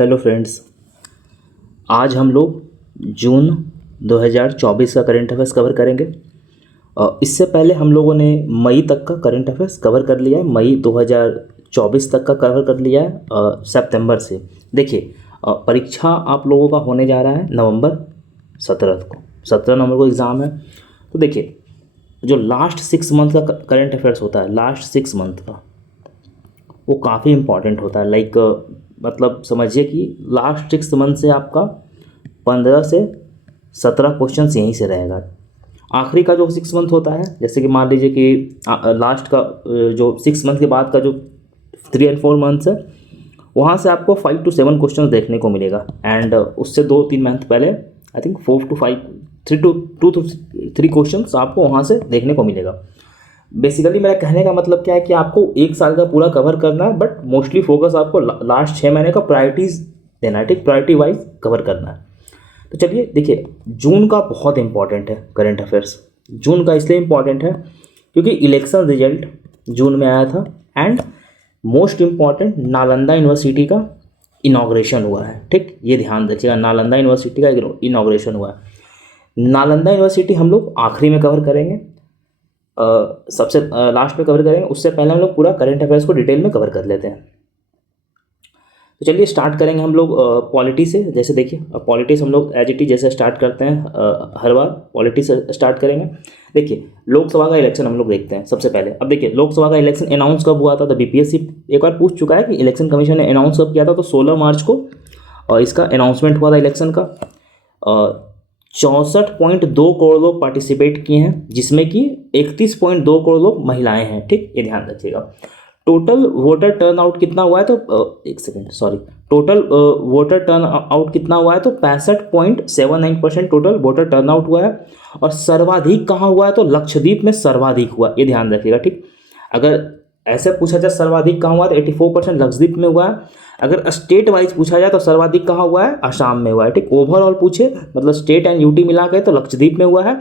Hello friends, आज हम लोग जून 2024 का करंट अफेयर्स कवर करेंगे। इससे पहले हम लोगों ने मई तक का करंट अफेयर्स कवर कर लिया है। मई 2024 तक का कवर कर लिया है सितंबर से। देखिए, परीक्षा आप लोगों का होने जा रहा है नवंबर 17 को। 17 नवंबर को एग्ज़ाम है। तो देखिए, जो लास्ट 6 मंथ का करंट अफेयर्स होता है, लास्ट 6 मंथ का, वो काफ़ी इम्पॉर्टेंट होता है। लाइक मतलब समझिए कि लास्ट 6 मंथ से आपका 15 से 17 क्वेश्चन यहीं से रहेगा। आखिरी का जो 6 मंथ होता है, जैसे कि मान लीजिए कि लास्ट का जो 6 मंथ के बाद का जो 3 और 4 मंथ्स है, वहाँ से आपको 5 to 7 क्वेश्चन देखने को मिलेगा। एंड उससे 2-3 मंथ पहले I think 4 to 5 2 to 3 question आपको वहाँ से देखने को मिलेगा। बेसिकली मेरा कहने का मतलब क्या है कि आपको 1 साल का पूरा कवर करना है, बट मोस्टली फोकस आपको लास्ट 6 महीने का प्रायोरिटीज़ देना है, ठीक, प्रायोरिटी वाइज कवर करना है। तो चलिए देखिए, जून का बहुत इंपॉर्टेंट है करंट अफेयर्स। जून का इसलिए इम्पॉर्टेंट है क्योंकि इलेक्शन रिजल्ट जून में आया था। And most important, Nalanda university का इनाग्रेशन हुआ है, ठीक, ये ध्यान रखिएगा, नालंदा यूनिवर्सिटी का इनाग्रेशन हुआ है। नालंदा यूनिवर्सिटी हम लोग आखिरी में कवर करेंगे, सबसे लास्ट में कवर करेंगे। उससे पहले हम लोग पूरा करंट अफेयर्स को डिटेल में कवर कर लेते हैं। तो चलिए स्टार्ट करेंगे हम लोग पॉलिटी से। जैसे देखिए, पॉलिटिक्स हम लोग एज इट इज जैसे स्टार्ट करते हैं, हर बार पॉलिटिक्स से स्टार्ट करेंगे। देखिए, लोकसभा का इलेक्शन हम लोग देखते हैं सबसे पहले। अब देखिए, लोकसभा का इलेक्शन अनाउंस कब हुआ था? तो बीपीएससी एक बार पूछ चुका है कि इलेक्शन कमीशन ने अनाउंस कब किया था। तो 16 मार्च को इसका अनाउंसमेंट हुआ था इलेक्शन का। 64.2 करोड़ लोग पार्टिसिपेट किए हैं, जिसमें कि 31.2 करोड़ लोग महिलाएं हैं, ठीक, ये ध्यान रखिएगा। टोटल वोटर टर्नआउट कितना हुआ है? तो एक second, sorry, total voter turnout कितना हुआ है? तो 65.79% टोटल वोटर टर्नआउट हुआ है। और सर्वाधिक कहाँ हुआ है? तो लक्षद्वीप में सर्वाधिक हुआ, ये ध्यान रखिएगा, ठीक। अगर ऐसे पूछा जाए सर्वाधिक कहाँ हुआ है, तो 84% लक्षद्वीप में हुआ है। अगर स्टेट वाइज पूछा जाए तो सर्वाधिक कहाँ हुआ है? असम में हुआ है, ठीक। ओवरऑल पूछे, मतलब स्टेट एंड यूटी मिला के, तो लक्षद्वीप में हुआ है।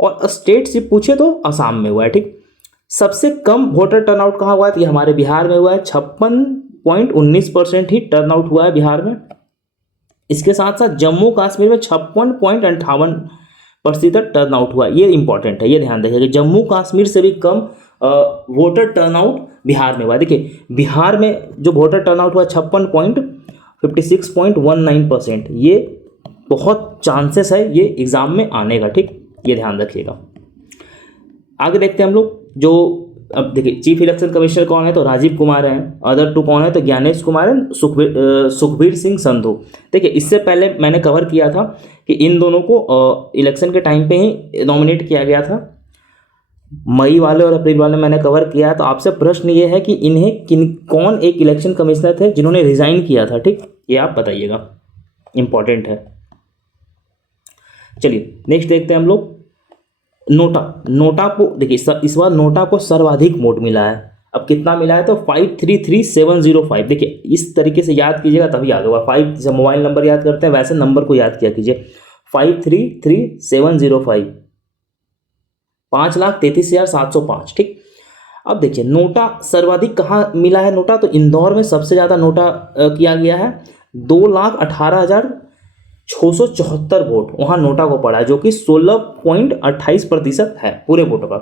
और स्टेट से पूछे तो असम में हुआ है, ठीक। सबसे कम वोटर टर्नआउट कहाँ हुआ है? तो ये हमारे बिहार में हुआ है। 56.19% ही टर्नआउट हुआ है बिहार में। इसके साथ साथ जम्मू कश्मीर में 56.58% टर्नआउट हुआ है। ये इंपॉर्टेंट है, ये ध्यान रखिएगा, जम्मू कश्मीर से भी कम वोटर टर्नआउट बिहार में हुआ है। देखिए, बिहार में जो वोटर टर्नआउट हुआ 56.56.19%, ये बहुत चांसेस है ये एग्जाम में आने का, ठीक, ये ध्यान रखिएगा। आगे देखते हैं हम लोग। जो अब देखिए, चीफ इलेक्शन कमिश्नर कौन है? तो राजीव कुमार हैं। अदर 2 कौन है? तो ज्ञानेश कुमार है, सुखबीर सिंह संधू। देखिए, इससे पहले मैंने कवर किया था कि इन दोनों को इलेक्शन के टाइम पे ही नॉमिनेट किया गया था। मई वाले और अप्रैल वाले मैंने कवर किया। तो आपसे प्रश्न ये है कि इन्हें कौन एक इलेक्शन कमिश्नर थे जिन्होंने रिजाइन किया था, ठीक, ये आप बताइएगा, इंपॉर्टेंट है। चलिए नेक्स्ट देखते हैं हम लोग। नोटा को देखिए, इस बार नोटा को सर्वाधिक वोट मिला है। अब कितना मिला है? तो 533705। देखिए, इस तरीके से याद कीजिएगा तभी याद होगा। 5 जब मोबाइल नंबर याद करते हैं वैसे नंबर को याद किया कीजिए। 533705, 5,33,705, ठीक। अब देखिए, नोटा सर्वाधिक कहाँ मिला है? नोटा तो इंदौर में सबसे ज़्यादा नोटा किया गया है। 2,18,674 वोट वहाँ नोटा को पड़ा है, जो कि 16.28% है पूरे वोटों का।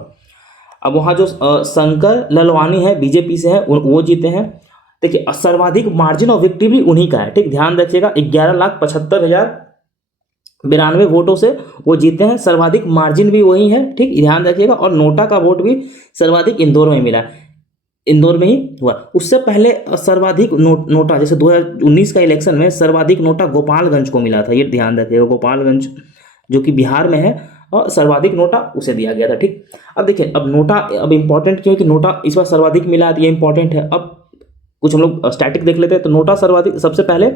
अब वहाँ जो शंकर ललवानी है, बीजेपी से है, वो जीते हैं। देखिए, सर्वाधिक मार्जिन ऑफ विक्ट्री भी उन्हीं का है, ठीक, ध्यान रखिएगा। 11,75,092 वोटों से वो जीते हैं। सर्वाधिक मार्जिन भी वही है, ठीक, ध्यान रखिएगा। और नोटा का वोट भी सर्वाधिक इंदौर में मिला, इंदौर में ही हुआ। उससे पहले सर्वाधिक नोटा, जैसे 2019 का इलेक्शन में सर्वाधिक नोटा गोपालगंज को मिला था, ये ध्यान रखिएगा। गोपालगंज जो कि बिहार में है, और सर्वाधिक नोटा उसे दिया गया था, ठीक। अब देखिए, अब नोटा अब इंपॉर्टेंट क्यों है कि नोटा इस बार सर्वाधिक मिला है, ये इंपॉर्टेंट है। अब कुछ हम लोग स्टैटिक देख लेते हैं। तो नोटा सर्वाधिक, सबसे पहले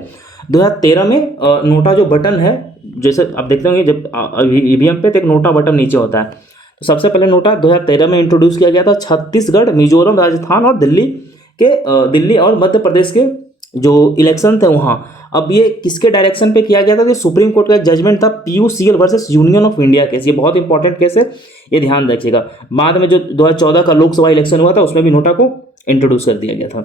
2013 में नोटा जो बटन है, जैसे आप देखते होंगे जब ईवीएम पे तो एक नोटा बटन नीचे होता है। तो सबसे पहले नोटा 2013 में इंट्रोड्यूस किया गया था। छत्तीसगढ़, मिजोरम, राजस्थान और दिल्ली और मध्य प्रदेश के जो इलेक्शन थे वहाँ। अब ये किसके डायरेक्शन पे किया गया था? तो सुप्रीम कोर्ट का जजमेंट था, PUCL versus union of India case. ये बहुत इंपॉर्टेंट केस है, ये ध्यान रखिएगा। बाद में जो 2014 का लोकसभा इलेक्शन हुआ था, उसमें भी नोटा को इंट्रोड्यूस कर दिया गया था।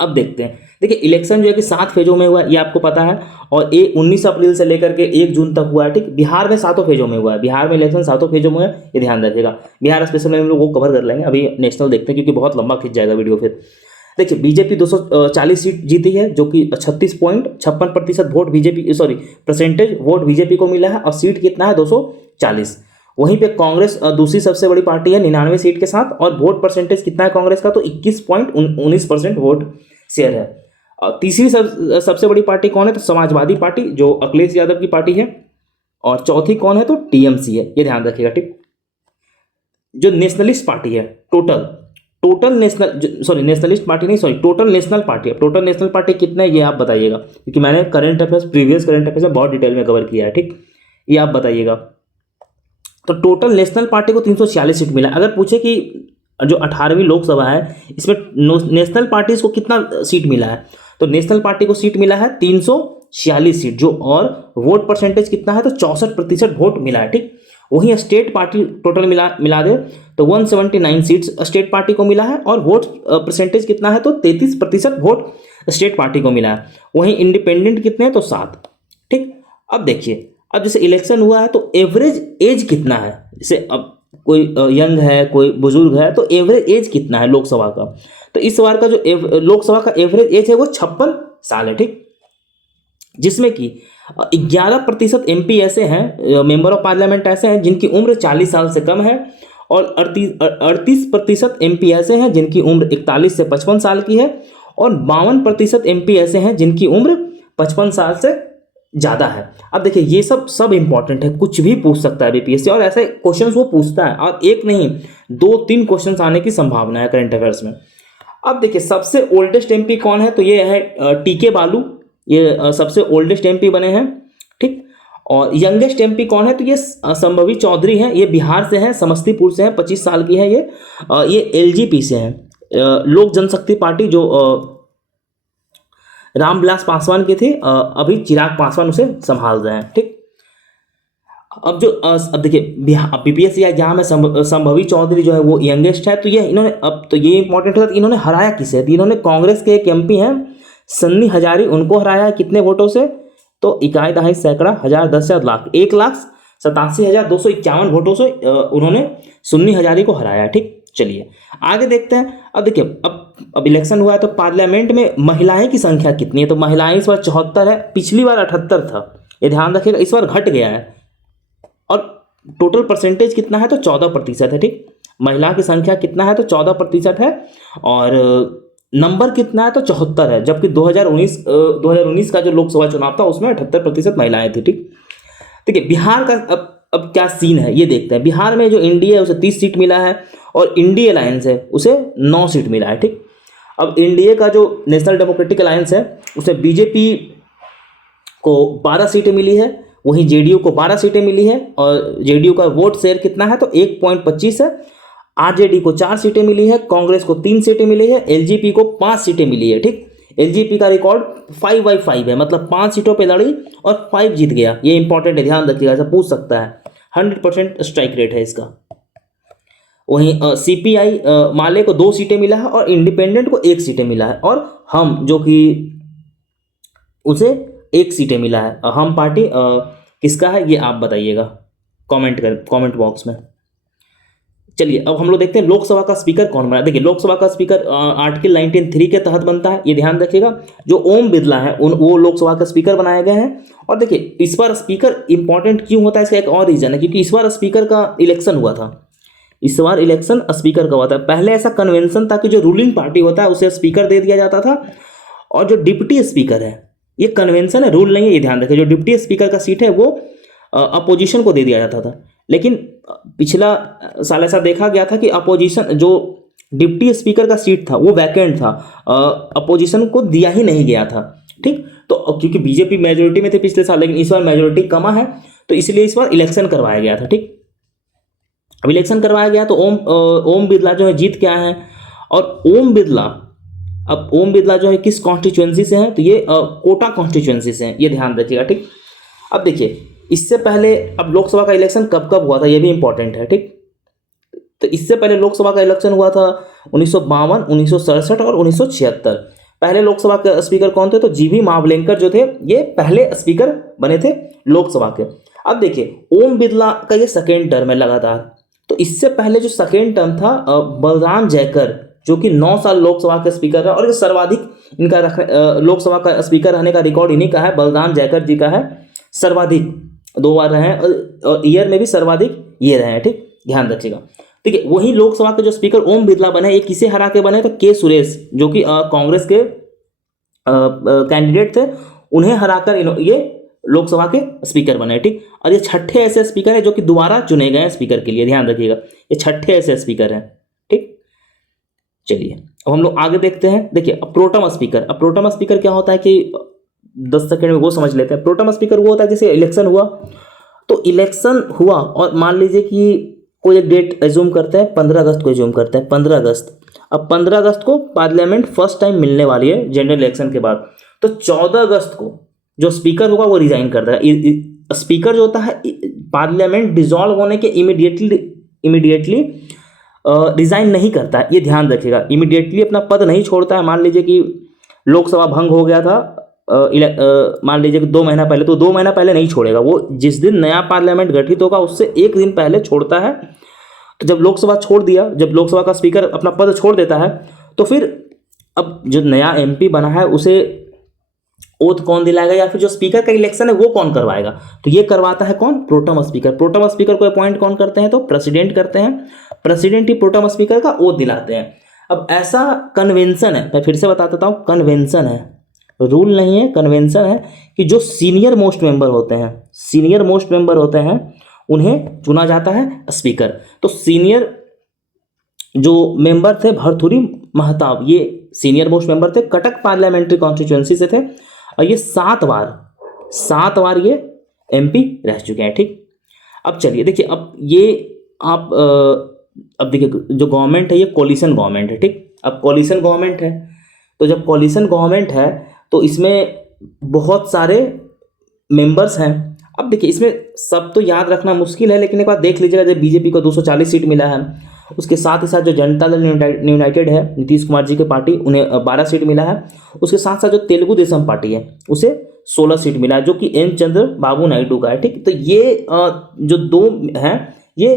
अब देखते हैं, देखिए इलेक्शन जो है कि 7 फेजों में हुआ है, ये आपको पता है, और ये 19 अप्रैल से लेकर के 1 जून तक हुआ है, ठीक। बिहार में 7 फेजों में हुआ है, बिहार में इलेक्शन 7 फेजों में है, ये ध्यान रखिएगा। बिहार स्पेशल में हम लोग वो कवर कर लेंगे, अभी नेशनल देखते हैं क्योंकि बहुत लंबा खिंच जाएगा वीडियो फिर। देखिए बीजेपी 240 सीट जीती है, जो कि 36.56% vote BJP, sorry percentage vote BJP को मिला है, और सीट कितना है 240। वहीं पे कांग्रेस दूसरी सबसे बड़ी पार्टी है 99 सीट के साथ, और वोट परसेंटेज कितना है कांग्रेस का, तो 21.19% वोट शेयर है। और तीसरी सबसे बड़ी पार्टी कौन है, तो समाजवादी पार्टी जो अखिलेश यादव की पार्टी है, और चौथी कौन है, तो टीएमसी है, ये ध्यान रखिएगा, ठीक। जो नेशनलिस्ट पार्टी है, total national, sorry nationalist party नहीं, सॉरी टोटल नेशनल पार्टी है, टोटल नेशनल पार्टी कितना है ये आप बताइएगा, क्योंकि मैंने current affairs, previous current affairs में बहुत डिटेल में कवर किया है, ठीक। ये आप बताइएगा। तो टोटल नेशनल पार्टी को 346 सीट मिला। अगर पूछे कि जो 18वीं लोकसभा है इसमें नेशनल पार्टीज को कितना सीट मिला है, तो नेशनल पार्टी को सीट मिला है 346 सीट, जो और वोट परसेंटेज कितना है, तो 64% वोट मिला है, ठीक। वहीं स्टेट पार्टी टोटल मिला दे तो 179 सीट्स स्टेट पार्टी को मिला है, और वोट परसेंटेज कितना है, तो 33% वोट स्टेट पार्टी को मिला है। वहीं इंडिपेंडेंट कितने हैं, तो 7, ठीक। अब देखिए, अब जैसे इलेक्शन हुआ है तो एवरेज एज कितना है, जैसे अब कोई यंग है, कोई बुजुर्ग है, तो एवरेज एज कितना है लोकसभा का, तो इस बार का जो लोकसभा का एवरेज एज है वो 56 साल है, ठीक। जिसमें कि 11% MP ऐसे हैं, मेंबर ऑफ पार्लियामेंट ऐसे हैं जिनकी उम्र 40 साल से कम है, और 38% MP ऐसे हैं जिनकी उम्र 41 से 55 साल की है, और 52% MP ऐसे हैं जिनकी उम्र 55 साल से ज़्यादा है। अब देखिए ये सब इंपॉर्टेंट है, कुछ भी पूछ सकता है बीपीएससी, और ऐसे क्वेश्चंस वो पूछता है, और एक नहीं 2-3 क्वेश्चंस आने की संभावना है करंट अफेयर्स में। अब देखिए सबसे ओल्डेस्ट MP कौन है, तो ये है TK बालू, ये सबसे ओल्डेस्ट MP बने हैं, ठीक। और यंगेस्ट MP कौन है, तो ये संभवी चौधरी हैं, ये बिहार से हैं, समस्तीपुर से हैं, 25 साल की हैं ये LJP से हैं, लोक जनशक्ति पार्टी, जो रामविलास पासवान के थे, अभी चिराग पासवान उसे संभाल रहे हैं, ठीक। अब देखिए बीपीएससी एग्जाम में संभवी चौधरी जो है वो यंगेस्ट है, तो ये इन्होंने, अब तो ये इंपॉर्टेंट होता है कि इन्होंने हराया किसे, तो इन्होंने कांग्रेस के एक MP हैं सन्नी हजारी, उनको हराया है कितने वोटों से, तो इकाई दहाई सैकड़ा हजार 10,000 लाख 1,87,251 वोटों से उन्होंने सन्नी हजारी को हराया, ठीक। चलिए आगे देखते हैं। अब देखिए अब इलेक्शन हुआ है तो पार्लियामेंट में महिलाएं की संख्या कितनी है, तो महिलाएं इस बार 74 है, पिछली बार 78 था, ये ध्यान रखिएगा, इस बार घट गया है, और टोटल परसेंटेज कितना है, तो 14% है, ठीक। महिला की संख्या कितना है, तो 14% है, और नंबर कितना है, तो 74 है, जबकि 2019 का जो लोकसभा चुनाव था उसमें 78% महिलाएं थी, ठीक। देखिए बिहार का अब क्या सीन है ये देखते हैं। बिहार में जो एनडीए है उसे 30 सीट मिला है, और इंडिया अलायंस है उसे 9 सीट मिला है, ठीक। अब एनडीए का जो नेशनल डेमोक्रेटिक अलायंस है उसे बीजेपी को 12 सीटें मिली है, वहीं जेडीयू को 12 सीटें मिली है, और जेडीयू का वोट शेयर कितना है, तो 1.25 है। आरजेडी को 4 सीटें मिली है, कांग्रेस को 3 सीटें मिली है, एलजेपी को 5 सीटें मिली है, ठीक। एलजेपी का रिकॉर्ड 5/5 है, मतलब 5 सीटों पे लड़ी और 5 जीत गया, ये इंपॉर्टेंट है, ध्यान रखिएगा, ऐसा पूछ सकता है। 100% स्ट्राइक रेट है इसका। वहीं सीपीआई माले को 2 सीटें मिला है, और इंडिपेंडेंट को 1 सीटें मिला है, और हम जो कि उसे 1 सीटें मिला है। हम पार्टी किसका है ये आप बताइएगा कमेंट बॉक्स में। चलिए अब हम लोग देखते हैं लोकसभा का स्पीकर कौन बना। देखिए लोकसभा का स्पीकर आर्टिकल 19(3) के तहत बनता है, ये ध्यान रखिएगा। जो ओम बिरला है वो लोकसभा का स्पीकर बनाए गए हैं। और देखिए इस बार स्पीकर इंपॉर्टेंट क्यों होता है, इसका एक और रीजन है, क्योंकि इस बार स्पीकर का इलेक्शन हुआ था। इस बार इलेक्शन स्पीकर का हुआ था। पहले ऐसा कन्वेंशन था कि जो रूलिंग पार्टी होता है उसे स्पीकर दे दिया जाता था, और जो डिप्टी स्पीकर है, ये कन्वेंशन है, रूल नहीं है, ये ध्यान रखिए। जो डिप्टी स्पीकर का सीट है वो अपोजिशन को दे दिया जाता था, लेकिन पिछला साल ऐसा देखा गया था कि अपोजिशन जो डिप्टी स्पीकर का सीट था वो वैकेंट था, अपोजिशन को दिया ही नहीं गया था, ठीक। तो क्योंकि बीजेपी मेजोरिटी में थे पिछले साल, लेकिन इस बार मेजोरिटी कमा है, तो इसलिए इस बार इलेक्शन करवाया गया था, ठीक। अब इलेक्शन करवाया गया तो ओम बिरला जो है जीत के आए हैं। और ओम बिरला जो है किस कॉन्स्टिट्यूएंसी से हैं, तो ये कोटा कॉन्स्टिट्यूएंसी से हैं, ये ध्यान रखिएगा, ठीक। अब देखिए इससे पहले अब लोकसभा का इलेक्शन कब कब हुआ था ये भी इंपॉर्टेंट है, ठीक। तो इससे पहले लोकसभा का इलेक्शन हुआ था 1952, 1967 और 1976। पहले लोकसभा के स्पीकर कौन थे? तो जीवी मावलेंकर जो थे ये पहले स्पीकर बने थे लोकसभा के। अब देखिए ओम बिरला का ये सेकेंड टर्म है लगातार। तो इससे पहले जो सेकेंड टर्म था बलराम जयकर जो कि 9 साल लोकसभा के स्पीकर रहे, और ये सर्वाधिक इनका लोकसभा का स्पीकर रहने का रिकॉर्ड इन्हीं का है, बलराम जयकर जी का है, सर्वाधिक 2 बार रहे हैं, और ईयर में भी सर्वाधिक ये रहे हैं। ठीक, ध्यान रखिएगा। ठीक है, वही लोकसभा के जो स्पीकर ओम बिरला बने, ये किसे हरा के बने? तो के सुरेश जो कि कांग्रेस के कैंडिडेट थे, उन्हें हराकर ये लोकसभा के स्पीकर बने। ठीक, और ये छठे ऐसे स्पीकर हैं जो कि दोबारा चुने गए हैं स्पीकर के लिए, ध्यान रखिएगा, ये छठे ऐसे स्पीकर हैं। ठीक, चलिए अब हम लोग आगे देखते हैं। देखिए अब प्रोटम स्पीकर, अब प्रोटम स्पीकर क्या होता है कि 10 सेकंड में वो समझ लेते हैं। प्रोटम स्पीकर वो होता है जैसे इलेक्शन हुआ, तो इलेक्शन हुआ और मान लीजिए कि कोई एक डेट एज्यूम करते हैं, 15 अगस्त को एज्यूम करते हैं, 15 अगस्त। अब 15 अगस्त को पार्लियामेंट फर्स्ट टाइम मिलने वाली है जनरल इलेक्शन के बाद, तो 14 अगस्त को जो स्पीकर होगा वो रिजाइन कर देगा। स्पीकर जो होता है पार्लियामेंट डिसॉल्व होने के इमीडिएटली रिजाइन नहीं करता है, ये ध्यान रखिएगा। इमीडिएटली अपना पद नहीं छोड़ता है। मान लीजिए कि लोकसभा भंग हो गया था मान लीजिए कि 2 महीना पहले, तो 2 महीना पहले नहीं छोड़ेगा वो, जिस दिन नया पार्लियामेंट गठित होगा उससे 1 दिन पहले छोड़ता है। जब लोकसभा छोड़ दिया, जब लोकसभा का स्पीकर अपना पद छोड़ देता है, तो फिर अब जो नया एमपी बना है उसे ओथ कौन दिलाएगा, या फिर जो स्पीकर का इलेक्शन है वो कौन करवाएगा? तो ये करवाता है कौन? Pro tem speaker. प्रोटम स्पीकर को अपॉइंट कौन करते हैं? तो प्रेसिडेंट करते हैं। प्रेसिडेंट ही प्रोटम स्पीकर का ओथ दिलाते हैं। अब ऐसा कन्वेंशन है, मैं फिर से बता देता हूँ, कन्वेंशन है, रूल नहीं है, कन्वेंशन है कि जो सीनियर मोस्ट मेंबर होते हैं, सीनियर मोस्ट मेंबर होते हैं, उन्हें चुना जाता है स्पीकर। तो सीनियर जो मेंबर थे भर्तृहरि महताब, ये सीनियर मोस्ट मेंबर थे, कटक पार्लियामेंट्री कॉन्स्टिट्यूएंसी से थे, और ये 7 बार ये एमपी रह चुके हैं। ठीक, अब चलिए देखिए, अब ये आप अब देखिए जो गवर्नमेंट है ये कोलिशन गवर्नमेंट है। ठीक, अब कोलिशन गवर्नमेंट है, तो जब कोलिशन गवर्नमेंट है तो इसमें बहुत सारे मेंबर्स हैं। अब देखिए इसमें सब तो याद रखना मुश्किल है, लेकिन एक बार देख लीजिएगा, जब बीजेपी को 240 सीट मिला है, उसके साथ ही साथ जो जनता दल यूनाइटेड है नीतीश कुमार जी की पार्टी, उन्हें 12 सीट मिला है। उसके साथ साथ जो तेलुगु देशम पार्टी है उसे 16 सीट मिला है, जो कि एन चंद्रबाबू नायडू का है। ठीक, तो ये जो 2 हैं ये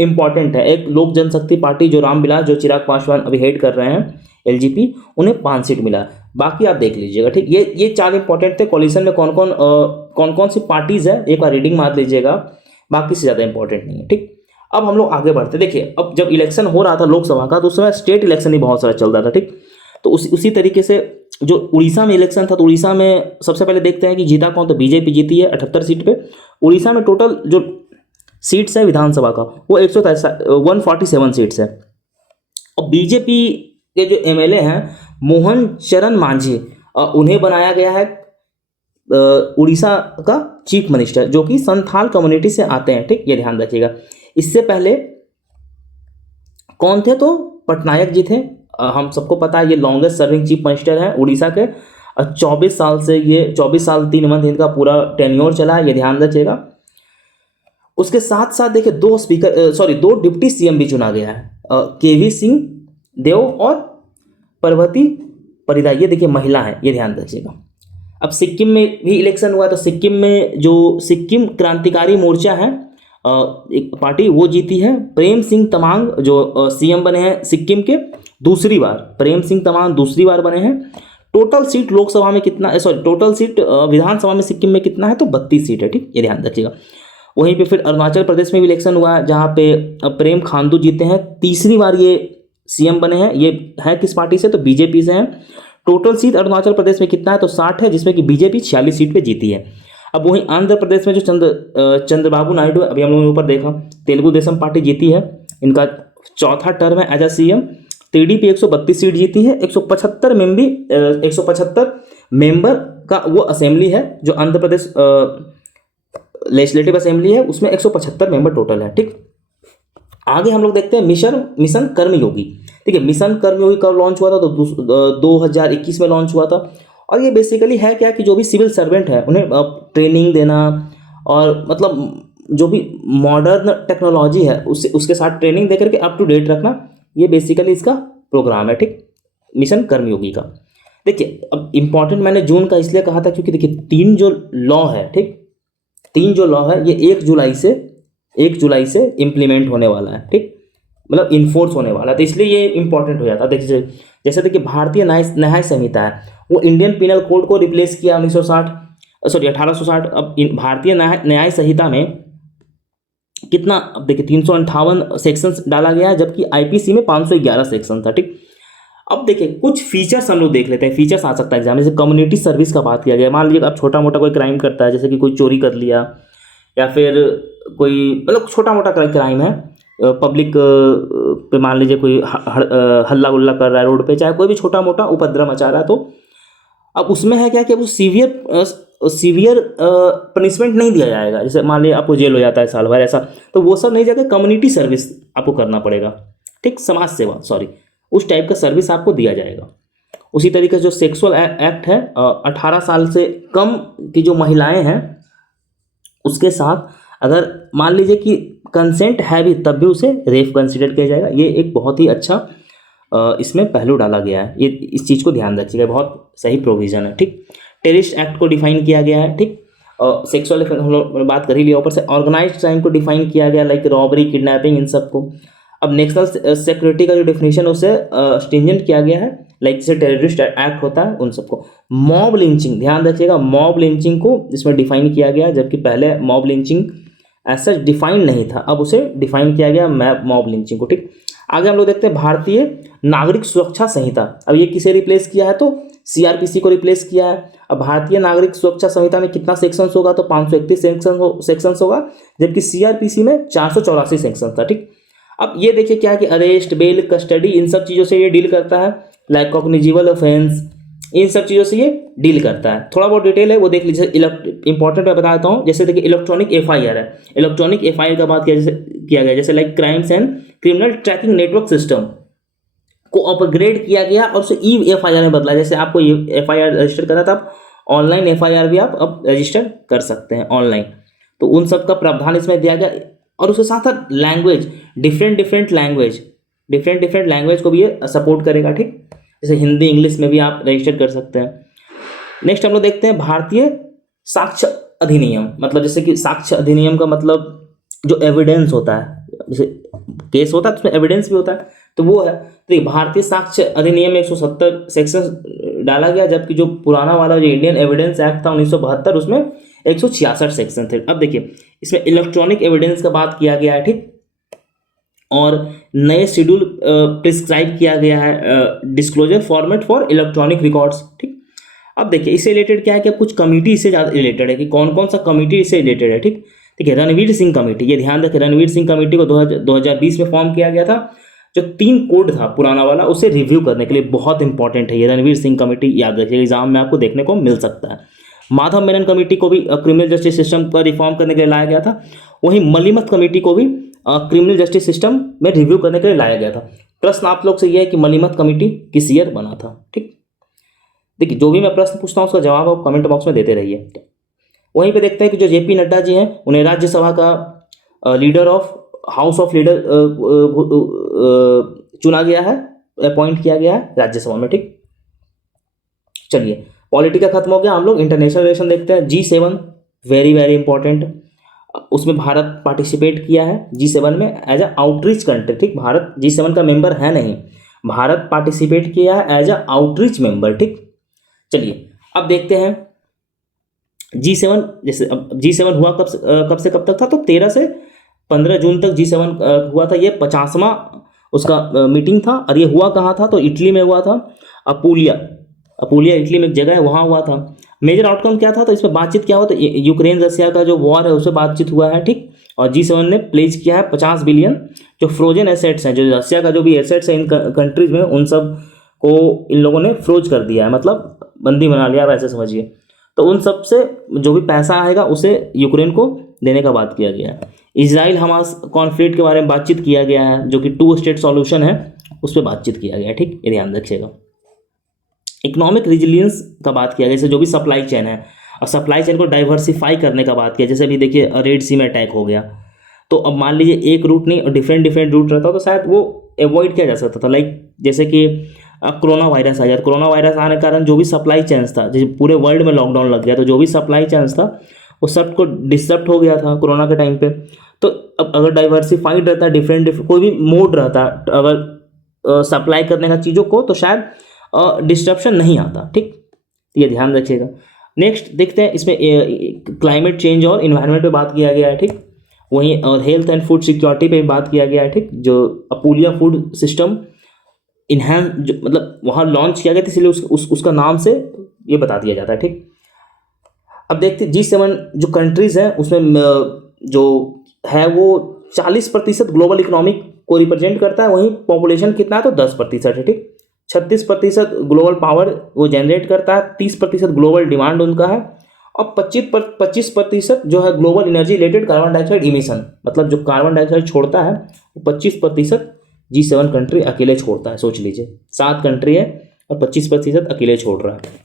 इम्पॉर्टेंट है। एक लोक जनशक्ति पार्टी जो रामविलास, जो चिराग पासवान अभी हेड कर रहे हैं, एलजेपी, उन्हें 5 सीट मिला। बाकी आप देख लीजिएगा। ठीक, ये 4 इंपॉर्टेंट थे। कोलिशन में कौन कौन सी पार्टीज है एक बार रीडिंग मार लीजिएगा, बाकी से ज़्यादा इंपॉर्टेंट नहीं है। ठीक, अब हम लोग आगे बढ़ते। देखिए अब जब इलेक्शन हो रहा था लोकसभा का, तो उस समय स्टेट इलेक्शन ही बहुत सारा चल रहा था। ठीक, तो उसी तरीके से जो उड़ीसा में इलेक्शन था, तो उड़ीसा में सबसे पहले देखते हैं कि जीता कौन। तो बीजेपी जीती है 78 सीट पे। उड़ीसा में टोटल जो सीट्स है विधानसभा का वो 147 सीट्स है। और बीजेपी के जो एमएलए हैं मोहन चरण मांझी, उन्हें बनाया गया है उड़ीसा का चीफ मिनिस्टर, जो कि संथाल कम्युनिटी से आते हैं। ठीक, ये ध्यान रखिएगा। इससे पहले कौन थे? तो पटनायक जी थे। हम सबको पता है ये लॉन्गेस्ट सर्विंग चीफ मिनिस्टर हैं उड़ीसा के। 24 साल से, ये 24 साल 3 मंथ इनका पूरा टेन्योर चला है, ये ध्यान रखिएगा। उसके साथ साथ देखिए 2 डिप्टी सीएम भी चुना गया है, केवी सिंह देव और पार्वती परिदा, ये देखिए महिला है, ये ध्यान रखिएगा। अब सिक्किम में भी इलेक्शन हुआ, तो सिक्किम में जो सिक्किम क्रांतिकारी मोर्चा है एक पार्टी, वो जीती है। प्रेम सिंह तमांग जो सीएम बने हैं सिक्किम के दूसरी बार, प्रेम सिंह तमांग दूसरी बार बने हैं। टोटल सीट लोकसभा में कितना, टोटल सीट विधानसभा में सिक्किम में कितना है? तो 32 सीट है। ठीक, ये ध्यान रखिएगा। वहीं पे फिर अरुणाचल प्रदेश में भी इलेक्शन हुआ है, जहाँ पे प्रेम खांडू जीते हैं, तीसरी बार ये सीएम बने हैं। ये है किस पार्टी से? तो बीजेपी से हैं। टोटल सीट अरुणाचल प्रदेश में कितना है? तो 60 है, जिसमें कि बीजेपी 46 सीट पे जीती है। अब वहीं आंध्र प्रदेश में जो चंद्रबाबू नायडू, अभी हम लोगों ने ऊपर देखा, तेलुगु देशम पार्टी जीती है, इनका 4था टर्म है as a CM. TDP 132 seat जीती है। 175 मेंबर का वो असेंबली है, जो आंध्र प्रदेश लेजिस्लेटिव असेंबली है, उसमें 175 मेंबर टोटल है। ठीक, आगे हम लोग देखते हैं मिशन कर्मयोगी। ठीक है, मिशन कर्मयोगी कब लॉन्च हुआ था? तो 2021 में लॉन्च हुआ था। और ये बेसिकली है क्या कि जो भी सिविल सर्वेंट है उन्हें ट्रेनिंग देना, और मतलब जो भी मॉडर्न टेक्नोलॉजी है उसके साथ ट्रेनिंग देकर के अप टू डेट रखना, ये बेसिकली इसका प्रोग्राम है। ठीक, मिशन कर्मयोगी का। देखिए अब इम्पॉर्टेंट मैंने जून का इसलिए कहा था क्योंकि देखिए 3 जो लॉ है, ठीक, 3 जो लॉ है ये 1 जुलाई से इम्प्लीमेंट होने वाला है, ठीक, मतलब इन्फोर्स होने वाला है, तो इसलिए ये इंपॉर्टेंट हो जाता है। देखिए जैसे देखिए भारतीय न्याय संहिता है, वो इंडियन पिनल कोड को रिप्लेस किया 1860। अब भारतीय न्याय संहिता में कितना, अब देखिए 358 सेक्शंस डाला गया है, जबकि आईपीसी में 511 सेक्शन था, ठीक। अब देखिए कुछ फीचर्स हम लोग देख लेते हैं, फीचर्स आ सकता है एग्जाम, जैसे कम्युनिटी सर्विस का बात किया गया। मान लीजिए आप छोटा मोटा कोई क्राइम करता है, जैसे कि कोई चोरी कर लिया या फिर कोई मतलब छोटा मोटा क्राइम है, पब्लिक पे मान लीजिए कोई हल्ला गुल्ला कर रहा है रोड पे, चाहे कोई भी छोटा मोटा उपद्रव मचा रहा है, तो अब उसमें है क्या कि वो सीवियर पनिशमेंट नहीं दिया जाएगा। जैसे मान लीजिए आपको जेल हो जाता है साल भर ऐसा, तो वो सब नहीं जाकर कम्युनिटी सर्विस आपको करना पड़ेगा, ठीक, समाज सेवा, सॉरी, उस टाइप का सर्विस आपको दिया जाएगा। उसी तरीके से जो सेक्सुअल एक्ट है, 18 साल से कम की जो महिलाएं हैं उसके साथ अगर मान लीजिए कि कंसेंट है भी, तब भी उसे रेप कंसिडर किया जाएगा। ये एक बहुत ही अच्छा इसमें पहलू डाला गया है, ये इस चीज़ को ध्यान रखिएगा, बहुत सही प्रोविज़न है, ठीक। टेररिस्ट एक्ट को डिफाइन किया गया है, ठीक। सेक्सुअल हम लोग बात कर ही लिया, ऊपर से ऑर्गेनाइज्ड क्राइम को डिफाइन किया गया, लाइक रॉबरी, किडनैपिंग, इन सब को। अब नेशनल सिक्योरिटी का जो डेफिनेशन उसे स्ट्रिंजेंट किया गया है, लाइक जैसे टेररिस्ट एक्ट होता है उन सबको। मॉब लिंचिंग, ध्यान रखिएगा, मॉब लिंचिंग को इसमें डिफाइन किया गया, जबकि पहले मॉब लिंचिंग ऐसा डिफाइन नहीं था, अब उसे डिफाइन किया गया मॉब लिंचिंग को, ठीक। आगे हम लोग देखते हैं भारतीय नागरिक सुरक्षा संहिता। अब ये किसे रिप्लेस किया है, तो सीआरपीसी को रिप्लेस किया है। अब भारतीय नागरिक सुरक्षा संहिता में कितना सेक्शंस होगा, तो 531 सेक्शंस होगा, जबकि सीआरपीसी में 484 सेक्शन था, ठीक। अब ये देखिए क्या है कि अरेस्ट, बेल, कस्टडी, इन सब चीज़ों से ये डील करता है, लाइक कॉग्निजिबल ऑफेंस, इन सब चीज़ों से ये डील करता है। थोड़ा बहुत डिटेल है वो देख लीजिए, इंपॉर्टेंट मैं बता देता हूँ। जैसे देखिए इलेक्ट्रॉनिक एफआईआर है, इलेक्ट्रॉनिक एफआईआर का बात किया गया, जैसे like crimes and criminal tracking network system को अपग्रेड किया गया और उसे ई एफआईआर में बदला। जैसे आपको एफआईआर रजिस्टर करना था, आप ऑनलाइन एफआईआर भी आप अब रजिस्टर कर सकते हैं ऑनलाइन, तो उन सब का प्रावधान इसमें दिया गया। और उसके साथ साथ लैंग्वेज, डिफरेंट लैंग्वेज को भी ये सपोर्ट करेगा, ठीक। जैसे हिंदी, इंग्लिश में भी आप रजिस्टर कर सकते हैं। नेक्स्ट हम लोग देखते हैं भारतीय साक्ष्य अधिनियम। मतलब जैसे कि साक्ष्य अधिनियम का मतलब जो एविडेंस होता है, जैसे केस होता है तो उसमें एविडेंस भी होता है, तो वो है। तो भारतीय साक्ष्य अधिनियम में 170 सेक्शन डाला गया, जबकि जो पुराना वाला जो इंडियन एविडेंस एक्ट था 1972 उसमें 166 सेक्शन थे। अब देखिए इसमें इलेक्ट्रॉनिक एविडेंस का बात किया गया है, ठीक, और नए शेड्यूल प्रिस्क्राइब किया गया है, disclosure format for electronic records, ठीक। अब देखिए इससे रिलेटेड क्या है कि कुछ कमिटी इससे ज़्यादा रिलेटेड है, कि कौन कौन सा कमिटी इससे रिलेटेड है, ठीक। देखिए रणवीर सिंह कमेटी, ये ध्यान रखें, रणवीर सिंह कमेटी को 2020 में फॉर्म किया गया था। जो 3 कोड था पुराना वाला उसे रिव्यू करने के लिए, बहुत इंपॉर्टेंट है ये रणवीर सिंह कमेटी, याद रखिए एग्जाम में आपको देखने को मिल सकता है। माधव मेनन कमेटी को भी क्रिमिनल जस्टिस सिस्टम पर रिफॉर्म करने के लिए लाया गया था। वहीं मलिमथ कमेटी को भी क्रिमिनल जस्टिस सिस्टम में रिव्यू करने के लिए लाया गया था। प्रश्न आप लोग से यह है कि मलिमथ कमेटी किस ईयर बना था, ठीक। देखिए जो भी मैं प्रश्न पूछता हूँ उसका जवाब आप कमेंट बॉक्स में देते रहिए। वहीं पे देखते हैं कि जो जेपी नड्डा जी हैं उन्हें राज्यसभा का leader of house of leader चुना गया है, अपॉइंट किया गया है राज्यसभा में, ठीक। चलिए पॉलिटिका खत्म हो गया, हम लोग इंटरनेशनल रिलेशन देखते हैं। G7 वेरी इंपॉर्टेंट, उसमें भारत पार्टिसिपेट किया है G7 में एज अ आउटरीच कंट्री, ठीक। भारत G7 का मेंबर है नहीं, भारत पार्टिसिपेट किया है एज अ आउटरीच मेंबर, ठीक। चलिए अब देखते हैं G7, जैसे अब G7 हुआ कब से कब तक था, तो 13 से 15 जून तक G7 हुआ था। ये 50वां उसका मीटिंग था, और ये हुआ कहाँ था, तो इटली में हुआ था। अपूलिया इटली में एक जगह है, वहाँ हुआ था। मेजर आउटकम क्या था, तो इसमें बातचीत क्या हुआ, तो यूक्रेन रशिया का जो वॉर है उससे बातचीत हुआ है, ठीक। और G7 ने प्लेज किया है 50 बिलियन जो फ्रोजन एसेट्स हैं, जो रशिया का जो भी एसेट्स है इन कंट्रीज में, उन सब को इन लोगों ने फ्रोज कर दिया है, मतलब बंदी बना लिया, वैसे समझिए। तो उन सब से जो भी पैसा आएगा उसे यूक्रेन को देने का बात किया गया है। इजराइल हमास कॉन्फ्लिक्ट के बारे में बातचीत किया गया है, जो कि 2 स्टेट सॉल्यूशन है, उस पर बातचीत किया गया है, ठीक। ये ध्यान रखिएगा। इकोनॉमिक रिजिलियंस का बात किया, जैसे जो भी सप्लाई चेन है, और सप्लाई चेन को डाइवर्सिफाई करने का बात किया। जैसे अभी देखिए रेड सी में अटैक हो गया, तो अब मान लीजिए एक रूट नहीं डिफरेंट रूट रहता तो शायद वो अवॉइड किया जा सकता था। लाइक जैसे कि कोरोना वायरस आ गया। कोरोना वायरस आने के कारण जो भी सप्लाई चेन्स था, जैसे पूरे वर्ल्ड में लॉकडाउन लग गया, तो जो भी सप्लाई चेन्स था वो सबको डिस्टर्ब हो गया था कोरोना के टाइम पे। तो अब अगर डाइवर्सिफाइड रहता, डिफरेंट कोई भी मोड रहता, अगर सप्लाई करने का चीज़ों को, तो शायद डिस्ट्रप्शन नहीं आता। ठीक, ये ध्यान रखिएगा। नेक्स्ट देखते हैं, इसमें क्लाइमेट चेंज और इन्वायरमेंट पे बात किया गया है। ठीक, वहीं और हेल्थ एंड फूड सिक्योरिटी पे बात किया गया है। ठीक, जो अपूलिया फूड सिस्टम इन्हांस जो मतलब वहाँ लॉन्च किया गया था, इसलिए उसका नाम से ये बता दिया जाता है। ठीक, अब देखते G7 जो कंट्रीज़ हैं उसमें जो है वो 40% ग्लोबल इकोनॉमिक को रिप्रेजेंट करता है। वहीं पॉपुलेशन कितना है, तो 10% है। ठीक, 36% ग्लोबल पावर वो जनरेट करता है, 30% ग्लोबल डिमांड उनका है, और 25% जो है global energy related carbon dioxide emission, मतलब जो कार्बन डाइऑक्साइड छोड़ता है वो 25% G7 कंट्री अकेले छोड़ता है। सोच लीजिए, 7 कंट्री है और 25% अकेले छोड़ रहा है।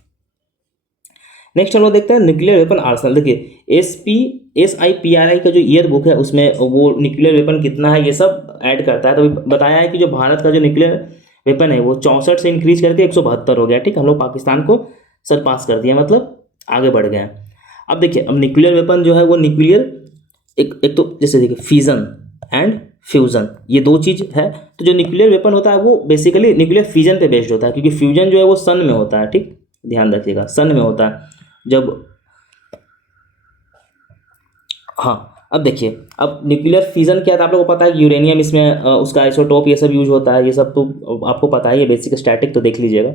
नेक्स्ट हम लोग देखते हैं न्यूक्लियर वेपन आर्सेनल। देखिए SIPRI का जो ईयर बुक है उसमें वो न्यूक्लियर वेपन कितना है ये सब ऐड करता है। तो बताया है कि जो भारत का जो न्यूक्लियर वेपन है वो 64 से इंक्रीज करके 172 हो गया। ठीक, हम लोग पाकिस्तान को सरपास कर दिया, मतलब आगे बढ़ गए हैं। अब देखिए, अब न्यूक्लियर वेपन जो है वो न्यूक्लियर एक तो जैसे देखिए फिजन एंड फ्यूजन, ये दो चीज़ है। तो जो न्यूक्लियर वेपन होता है वो बेसिकली न्यूक्लियर फ्यूजन पे बेस्ड होता है, क्योंकि फ्यूजन जो है वो सन में होता है। ठीक, ध्यान रखिएगा, सन में होता है जब, हाँ। अब देखिए, अब न्यूक्लियर फिजन क्या था, आप लोगों को पता है कि यूरेनियम इसमें उसका आइसोटोप ये सब यूज होता है, ये सब तो आपको पता है, ये बेसिक स्टैटिक तो देख लीजिएगा।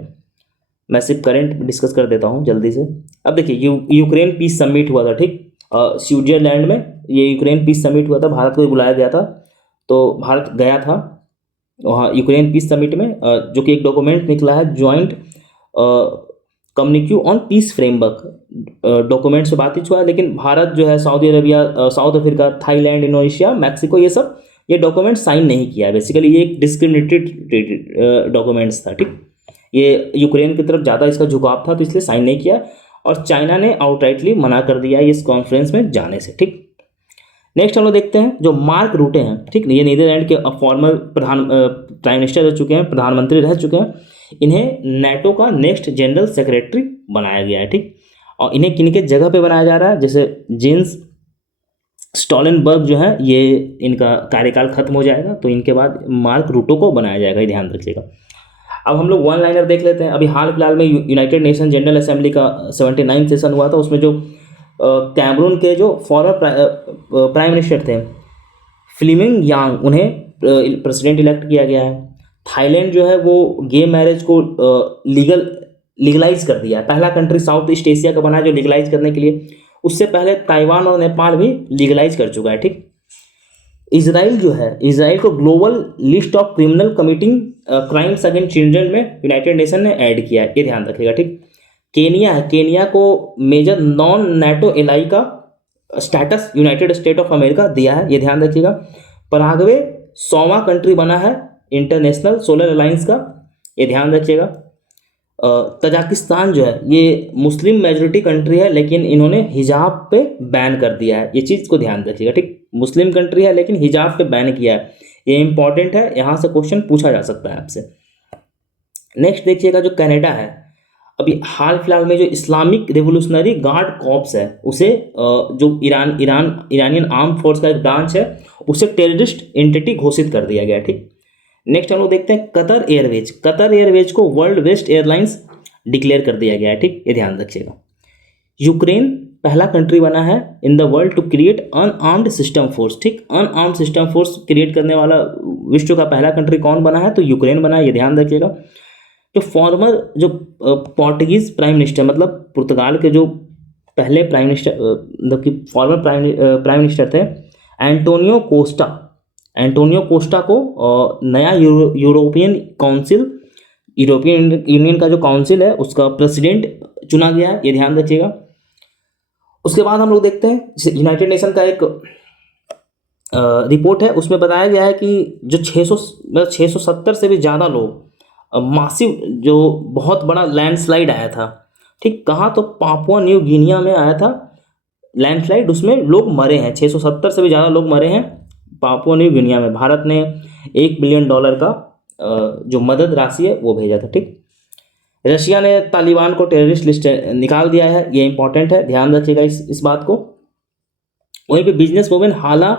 मैं सिर्फ करंट डिस्कस कर देता हूँ जल्दी से। अब देखिए यूक्रेन पीस समिट हुआ था। ठीक, स्विट्जरलैंड में ये यूक्रेन पीस समिट हुआ था, भारत को भी बुलाया गया था, तो भारत गया था वहाँ यूक्रेन पीस समिट में, जो कि एक डॉक्यूमेंट निकला है, joint communique on peace framework. Document से बातचीत हुआ है, लेकिन भारत जो है Saudi Arabia, South Africa, Thailand, Indonesia, Mexico, ये डॉक्यूमेंट साइन नहीं किया है। बेसिकली ये एक डिस्क्रिमिनेटेड डॉक्यूमेंट्स था। ठीक, ये यूक्रेन की तरफ ज़्यादा इसका झुकाव था, तो इसलिए साइन नहीं किया, और चाइना ने आउटराइटली मना कर दिया है इस कॉन्फ्रेंस में जाने से। ठीक, नेक्स्ट हम लोग देखते हैं जो मार्क रूटे हैं। ठीक, ये नीदरलैंड के फॉर्मर प्राइम मिनिस्टर रह चुके हैं, प्रधानमंत्री रह चुके हैं। इन्हें नेटो का नेक्स्ट जनरल सेक्रेटरी बनाया गया है। ठीक, और इन्हें किन के जगह पे बनाया जा रहा है, जैसे जेंस स्टॉलनबर्ग जो है, ये इनका कार्यकाल खत्म हो जाएगा, तो इनके बाद मार्क रूटो को बनाया जाएगा, ये ध्यान रखिएगा। अब हम लोग वन लाइनर देख लेते हैं। अभी हाल फिलहाल में यूनाइटेड नेशन जनरल असेंबली का 79 सेशन हुआ था, उसमें जो कैमरून के जो फॉर्मर प्राइम मिनिस्टर थे फ्लिमिंग यांग, उन्हें प्रेसिडेंट इलेक्ट किया गया है। थाईलैंड जो है वो गे मैरिज को लीगलाइज कर दिया है, पहला कंट्री साउथ ईस्ट एशिया का बना है जो लीगलाइज करने के लिए। उससे पहले ताइवान और नेपाल भी लीगलाइज कर चुका है। ठीक, इजराइल जो है, इजराइल को global list of criminal committing crimes against children में यूनाइटेड नेशन ने ऐड किया है, ये ध्यान रखिएगा। ठीक, केनिया है, केनिया को मेजर नॉन नेटो एलाई का status United state of America दिया है, ये ध्यान रखिएगा। पराग्वे 100वां कंट्री बना है इंटरनेशनल सोलर अलायंस का, ये ध्यान रखिएगा। तजाकिस्तान जो है ये मुस्लिम मेजोरिटी कंट्री है, लेकिन इन्होंने हिजाब पे बैन कर दिया है, ये चीज़ को ध्यान रखिएगा। ठीक, मुस्लिम कंट्री है लेकिन हिजाब पे बैन किया है, ये इंपॉर्टेंट है, यहाँ से क्वेश्चन पूछा जा सकता है आपसे। नेक्स्ट देखिएगा जो कनाडा है, अभी हाल फिलहाल में जो इस्लामिक रिवोल्यूशनरी गार्ड कॉर्प्स है उसे जो ईरानियन आर्म फोर्स का एक ब्रांच है, उसे टेररिस्ट एंटिटी घोषित कर दिया गया। ठीक, नेक्स्ट हम लोग देखते हैं कतर एयरवेज को वर्ल्ड बेस्ट एयरलाइंस डिक्लेयर कर दिया गया है। ठीक, ये ध्यान रखिएगा। यूक्रेन पहला कंट्री बना है in the world to create unarmed system force. ठीक, अनआर्म्ड सिस्टम फोर्स क्रिएट करने वाला विश्व का पहला कंट्री कौन बना है, तो यूक्रेन बना है, ये ध्यान रखिएगा। जो फॉर्मर जो पोर्टुगीज प्राइम मिनिस्टर, मतलब पुर्तगाल के जो पहले प्राइम मिनिस्टर, मतलब कि फॉर्मर प्राइम मिनिस्टर थे एंटोनियो कोस्टा को नया यूरोपियन यूनियन का जो काउंसिल है उसका प्रेसिडेंट चुना गया है, ये ध्यान रखिएगा। उसके बाद हम लोग देखते हैं यूनाइटेड नेशन का एक रिपोर्ट है, उसमें बताया गया है कि जो 670 से भी ज़्यादा लोग मासिव जो बहुत बड़ा लैंडस्लाइड आया था। ठीक, कहाँ, तो पापुआ न्यू गिनिया में आया था लैंडस्लाइड, उसमें लोग मरे हैं, 670 से भी ज़्यादा लोग मरे हैं पापुआ न्यू गिनिया में। भारत ने $1 बिलियन का जो मदद राशि है वो भेजा था। ठीक, रशिया ने तालिबान को टेररिस्ट लिस्ट निकाल दिया है, ये इंपॉर्टेंट है, ध्यान रखिएगा इस बात को। वहीं पे बिजनेस वुमेन हाला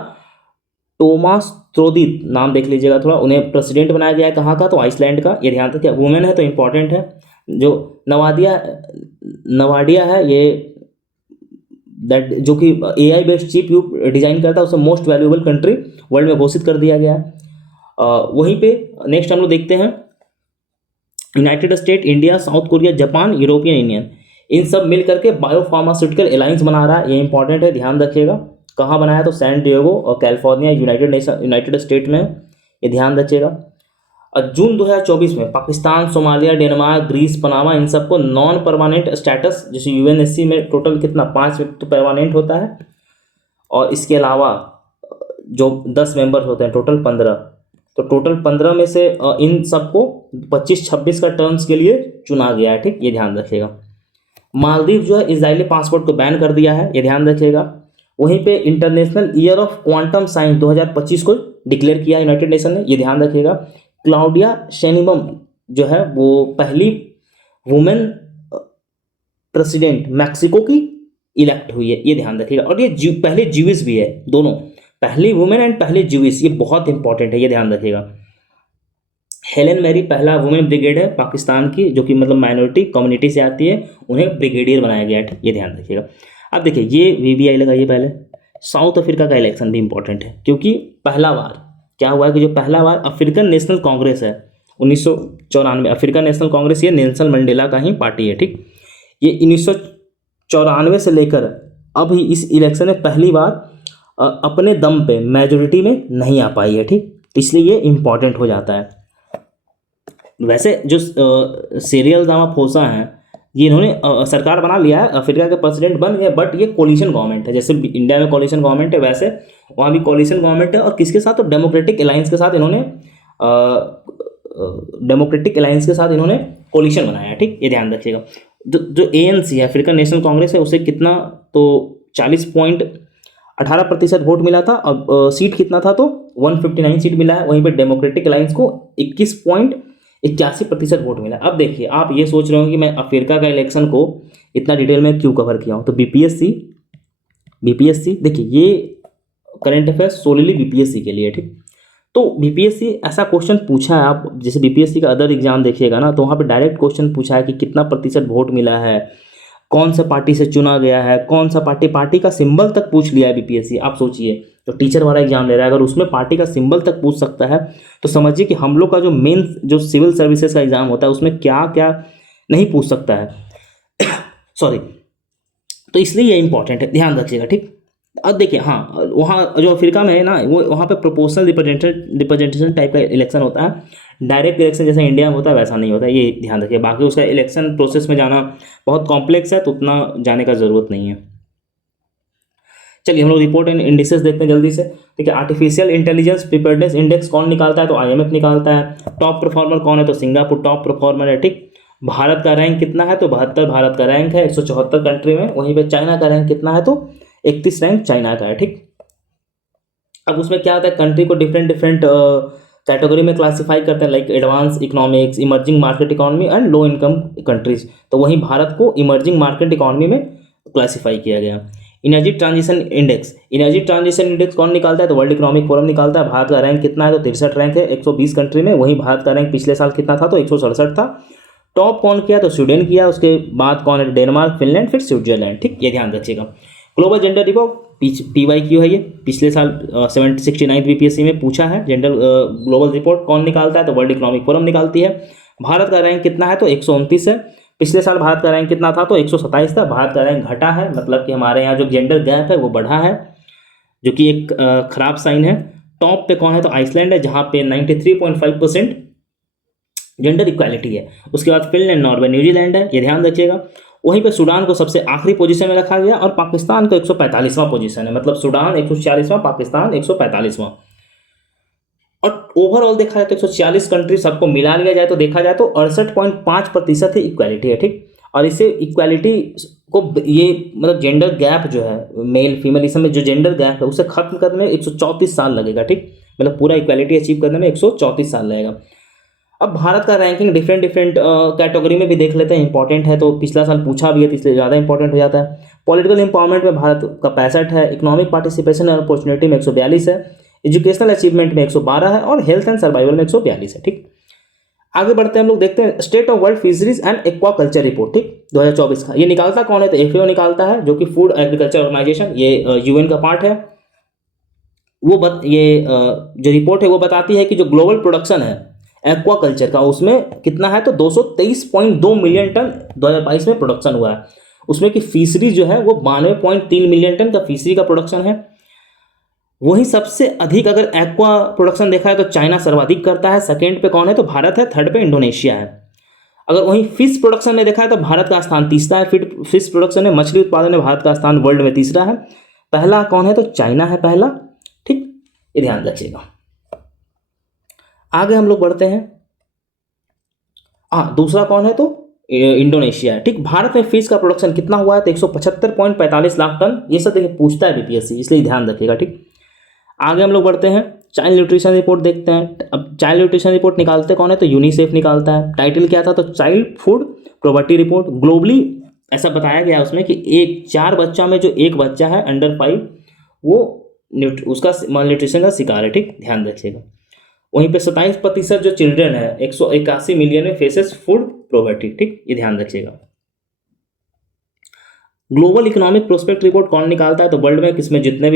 टोमास त्रोदित, नाम देख लीजिएगा थोड़ा, उन्हें प्रेसिडेंट बनाया गया है, कहाँ का, तो आइसलैंड का, ये ध्यान रखिए, वुमेन है तो इंपॉर्टेंट है। जो नवाडिया है ये दैट जो कि AI based chip you design करता है, उसे मोस्ट वैल्यूएबल कंट्री वर्ल्ड में घोषित कर दिया गया है। वहीं पे नेक्स्ट हम लोग देखते हैं United State, India, South Korea, Japan, European Union, इन सब मिल करके बायोफार्मास्यूटिकल अलायंस बना रहा है, ये इंपॉर्टेंट है, ध्यान रखिएगा। कहाँ बनाया, तो सैन डिएगो और कैलिफोर्निया, यूनाइटेड स्टेट में, ये ध्यान रखिएगा। और जून 2024 में Pakistan, Somalia, Denmark, Greece, Panama, इन सबको नॉन परमानेंट स्टेटस, जैसे UNSC में टोटल कितना 5 तो परमानेंट होता है, और इसके अलावा जो 10 मेंबर होते हैं टोटल 15, तो टोटल 15 में से इन सबको 25-26 का टर्म्स के लिए चुना गया है। ठीक, ये ध्यान रखिएगा। मालदीव जो है इजरायली पासपोर्ट को बैन कर दिया है, ये ध्यान रखिएगा। वहीं पे international year of quantum science 2025 को डिक्लेयर किया यूनाइटेड नेशन ने, ये ध्यान रखिएगा। क्लाउडिया शेनिबम जो है वो पहली वुमेन प्रेसिडेंट मैक्सिको की इलेक्ट हुई है, ये ध्यान रखिएगा। और ये पहले ज्यूइश भी है, दोनों, पहली वुमेन एंड पहले ज्यूइश, ये बहुत इंपॉर्टेंट है, ये ध्यान रखिएगा। हेलेन मैरी पहला वुमेन ब्रिगेड है पाकिस्तान की, जो कि मतलब माइनॉरिटी कम्युनिटी से आती है, उन्हें ब्रिगेडियर बनाया गया है, ये ध्यान रखिएगा। अब देखिए ये VBI लगाइए पहले। साउथ अफ्रीका का इलेक्शन भी इंपॉर्टेंट है, क्योंकि पहला बार क्या हुआ है कि जो पहला बार अफ्रीकन नेशनल कांग्रेस है 1994, अफ्रीकन नेशनल कांग्रेस ये नेल्सन मंडेला का ही पार्टी है। ठीक, ये 1994 से लेकर अभी इस इलेक्शन में पहली बार अपने दम पे मेजोरिटी में नहीं आ पाई है। ठीक, इसलिए ये इंपॉर्टेंट हो जाता है। वैसे जो सीरियल रामाफोसा हैं, ये इन्होंने सरकार बना लिया है, अफ्रीका के प्रेसिडेंट बन गए, बट ये कोलिशन गवर्नमेंट है, जैसे इंडिया में कोलिशन गवर्नमेंट है वैसे वहाँ भी कोलिशन गवर्नमेंट है। और किसके साथ, तो डेमोक्रेटिक अलायंस के साथ इन्होंने कोलिशन बनाया है। ठीक, ये ध्यान रखिएगा। जो ANC है, अफ्रीकन नेशनल कांग्रेस है, उसे कितना, तो 40.18% वोट मिला था, और सीट कितना था, तो 159 सीट मिला है। वहीं पर डेमोक्रेटिक अलायंस को 21.81% वोट मिला। अब देखिए आप ये सोच रहे हो कि मैं अफ्रीका का इलेक्शन को इतना डिटेल में क्यों कवर किया हूँ, तो BPSC देखिए ये करंट अफेयर्स सोलली BPSC के लिए। ठीक, तो BPSC ऐसा क्वेश्चन पूछा है, आप जैसे BPSC का अदर एग्जाम देखिएगा ना, तो वहाँ पे डायरेक्ट क्वेश्चन पूछा है कि कितना प्रतिशत वोट मिला है, कौन सा पार्टी से चुना गया है, कौन सा पार्टी का सिंबल तक पूछ लिया है BPSC। आप सोचिए, तो टीचर वाला एग्जाम ले रहा है, अगर उसमें पार्टी का सिंबल तक पूछ सकता है, तो समझिए कि हम लोग का जो मेन जो सिविल सर्विसेज का एग्जाम होता है उसमें क्या क्या नहीं पूछ सकता है सॉरी, तो इसलिए ये इंपॉर्टेंट है, ध्यान रखिएगा। ठीक, अब देखिए हाँ, वहाँ जो अफ्रीका में है ना, वो वहाँ पे प्रोपोर्शनल रिप्रेजेंटेशन टाइप का इलेक्शन होता है, डायरेक्ट इलेक्शन जैसे इंडिया में होता है वैसा नहीं होता है, ये ध्यान रखिए। बाकी उसका इलेक्शन प्रोसेस में जाना बहुत कॉम्प्लेक्स है, तो उतना जाने का ज़रूरत नहीं है। चलिए हम लोग रिपोर्ट एंड इंडिसेस देखते हैं जल्दी से। ठीक है, आर्टिफिशियल इंटेलिजेंस प्रिपेयर्डनेस इंडेक्स कौन निकालता है, तो IMF निकालता है। टॉप परफॉर्मर कौन है, तो सिंगापुर टॉप परफॉर्मर है। ठीक, भारत का रैंक कितना है, तो 72 भारत का रैंक है 174 कंट्री में। वहीं पे चाइना का रैंक कितना है, तो 31 रैंक चाइना का है। ठीक, अब उसमें क्या होता है, कंट्री को डिफरेंट कैटेगरी में क्लासीफाई करते हैं, like advance economics, emerging market economy and low income countries. तो वहीं भारत को इमर्जिंग मार्केट इकोनॉमी में क्लासीफाई किया गया। एनर्जी ट्रांजिशन इंडेक्स कौन निकालता है, तो वर्ल्ड इकोनॉमिक फोरम निकालता है। भारत का रैंक कितना है, तो 63 रैंक है 120 कंट्री में। वहीं भारत का रैंक पिछले साल कितना था, तो 167 था। टॉप कौन किया, तो स्वीडन किया, उसके बाद कौन है, डेनमार्क, फिनलैंड, फिर स्विट्जरलैंड। ठीक, ये ध्यान रखिएगा। ग्लोबल जेंडर रिपोर्ट PYQ है, ये पिछले साल 69 BPSC में पूछा है। जेंडर ग्लोबल रिपोर्ट कौन निकालता है, तो वर्ल्ड इकोनॉमिक फोरम निकालती है। भारत का रैंक कितना है, तो 129 है। पिछले साल भारत का रैंक कितना था, तो 127 था। भारत का रैंक घटा है, मतलब कि हमारे यहाँ जो जेंडर गैप है वो बढ़ा है, जो कि एक खराब साइन है। टॉप पे कौन है, तो आइसलैंड है, जहाँ पे 93.5% जेंडर इक्वालिटी है। उसके बाद फिनलैंड, नॉर्वे, न्यूजीलैंड है, ये ध्यान रखिएगा। वहीं पे सूडान को सबसे आखिरी पोजीशन में रखा गया, और पाकिस्तान का 145वां पोजीशन है, मतलब सूडान 146वां, पाकिस्तान 145वां। और ओवरऑल देखा जाए तो 140 कंट्री सबको मिला लिया जाए तो देखा जाए तो 68.5% ही इक्वालिटी है। ठीक, और इसे इक्वालिटी को ये मतलब जेंडर गैप जो है मेल फीमेल इसमें में जो जेंडर गैप है उसे खत्म करने में 134 साल लगेगा। ठीक, मतलब पूरा इक्वालिटी अचीव करने में 134 साल लगेगा। अब भारत का रैंकिंग डिफरेंट डिफरेंट कैटेगरी में भी देख लेते हैं, इंपॉर्टेंट है तो पिछला साल पूछा भी है तो इसलिए ज़्यादा इंपॉर्टेंट हो जाता है। पॉलिटिकल एम्पावरमेंट में भारत का 65 है, इकोनॉमिक पार्टिसिपेशन एंड अपॉर्चुनिटी में 142 है, एजुकेशनल अचीवमेंट में 112 है और हेल्थ एंड सर्वाइवल में 142 है। ठीक, आगे बढ़ते हैं हम लोग, देखते हैं state of world fisheries and aquaculture report, ठीक, 2024 का। ये निकालता कौन है? तो एफएओ निकालता है, जो कि फूड एग्रीकल्चर ऑर्गेनाइजेशन, ये यूएन का पार्ट है। ये जो रिपोर्ट है वो बताती है कि जो ग्लोबल प्रोडक्शन है एक्वाकल्चर का, उसमें कितना है? तो 223.2 मिलियन टन 2022 में प्रोडक्शन हुआ है। उसमें कि फिशरी जो है वो 92.3 मिलियन टन का फिशरी का प्रोडक्शन है। वहीं सबसे अधिक अगर एक्वा प्रोडक्शन देखा है तो चाइना सर्वाधिक करता है, सेकेंड पे कौन है? तो भारत है, थर्ड पे इंडोनेशिया है। अगर वहीं फिश प्रोडक्शन में देखा है तो भारत का स्थान तीसरा है। फिश प्रोडक्शन में, मछली उत्पादन में भारत का स्थान वर्ल्ड में तीसरा है। पहला कौन है? तो चाइना है पहला। ठीक, ये ध्यान रखिएगा। आगे हम लोग बढ़ते हैं। हाँ, दूसरा कौन है? तो इंडोनेशिया है। ठीक, भारत में फिश का प्रोडक्शन कितना हुआ है? तो 175.45 लाख टन। ये सब देखिए पूछता है बीपीएससी, इसलिए ध्यान रखिएगा। ठीक, आगे हम लोग बढ़ते हैं, चाइल्ड न्यूट्रिशन रिपोर्ट देखते हैं। अब चाइल्ड न्यूट्रिशन रिपोर्ट निकालते कौन है? तो यूनिसेफ निकालता है। टाइटल क्या था? तो child food poverty report. Globally ऐसा बताया गया उसमें कि 4 बच्चा में जो एक बच्चा है अंडर 5, वो उसका माल न्यूट्रिशन का शिकार है। ठीक, ध्यान रखिएगा। वहीं पे 27% जो चिल्ड्रन है 181 मिलियन में फेसेस फूड पॉवर्टी। ठीक, ये ध्यान रखिएगा। ग्लोबल इकोनॉमिक प्रोस्पेक्ट रिपोर्ट कौन निकालता है? तो वर्ल्ड में किसमें जितने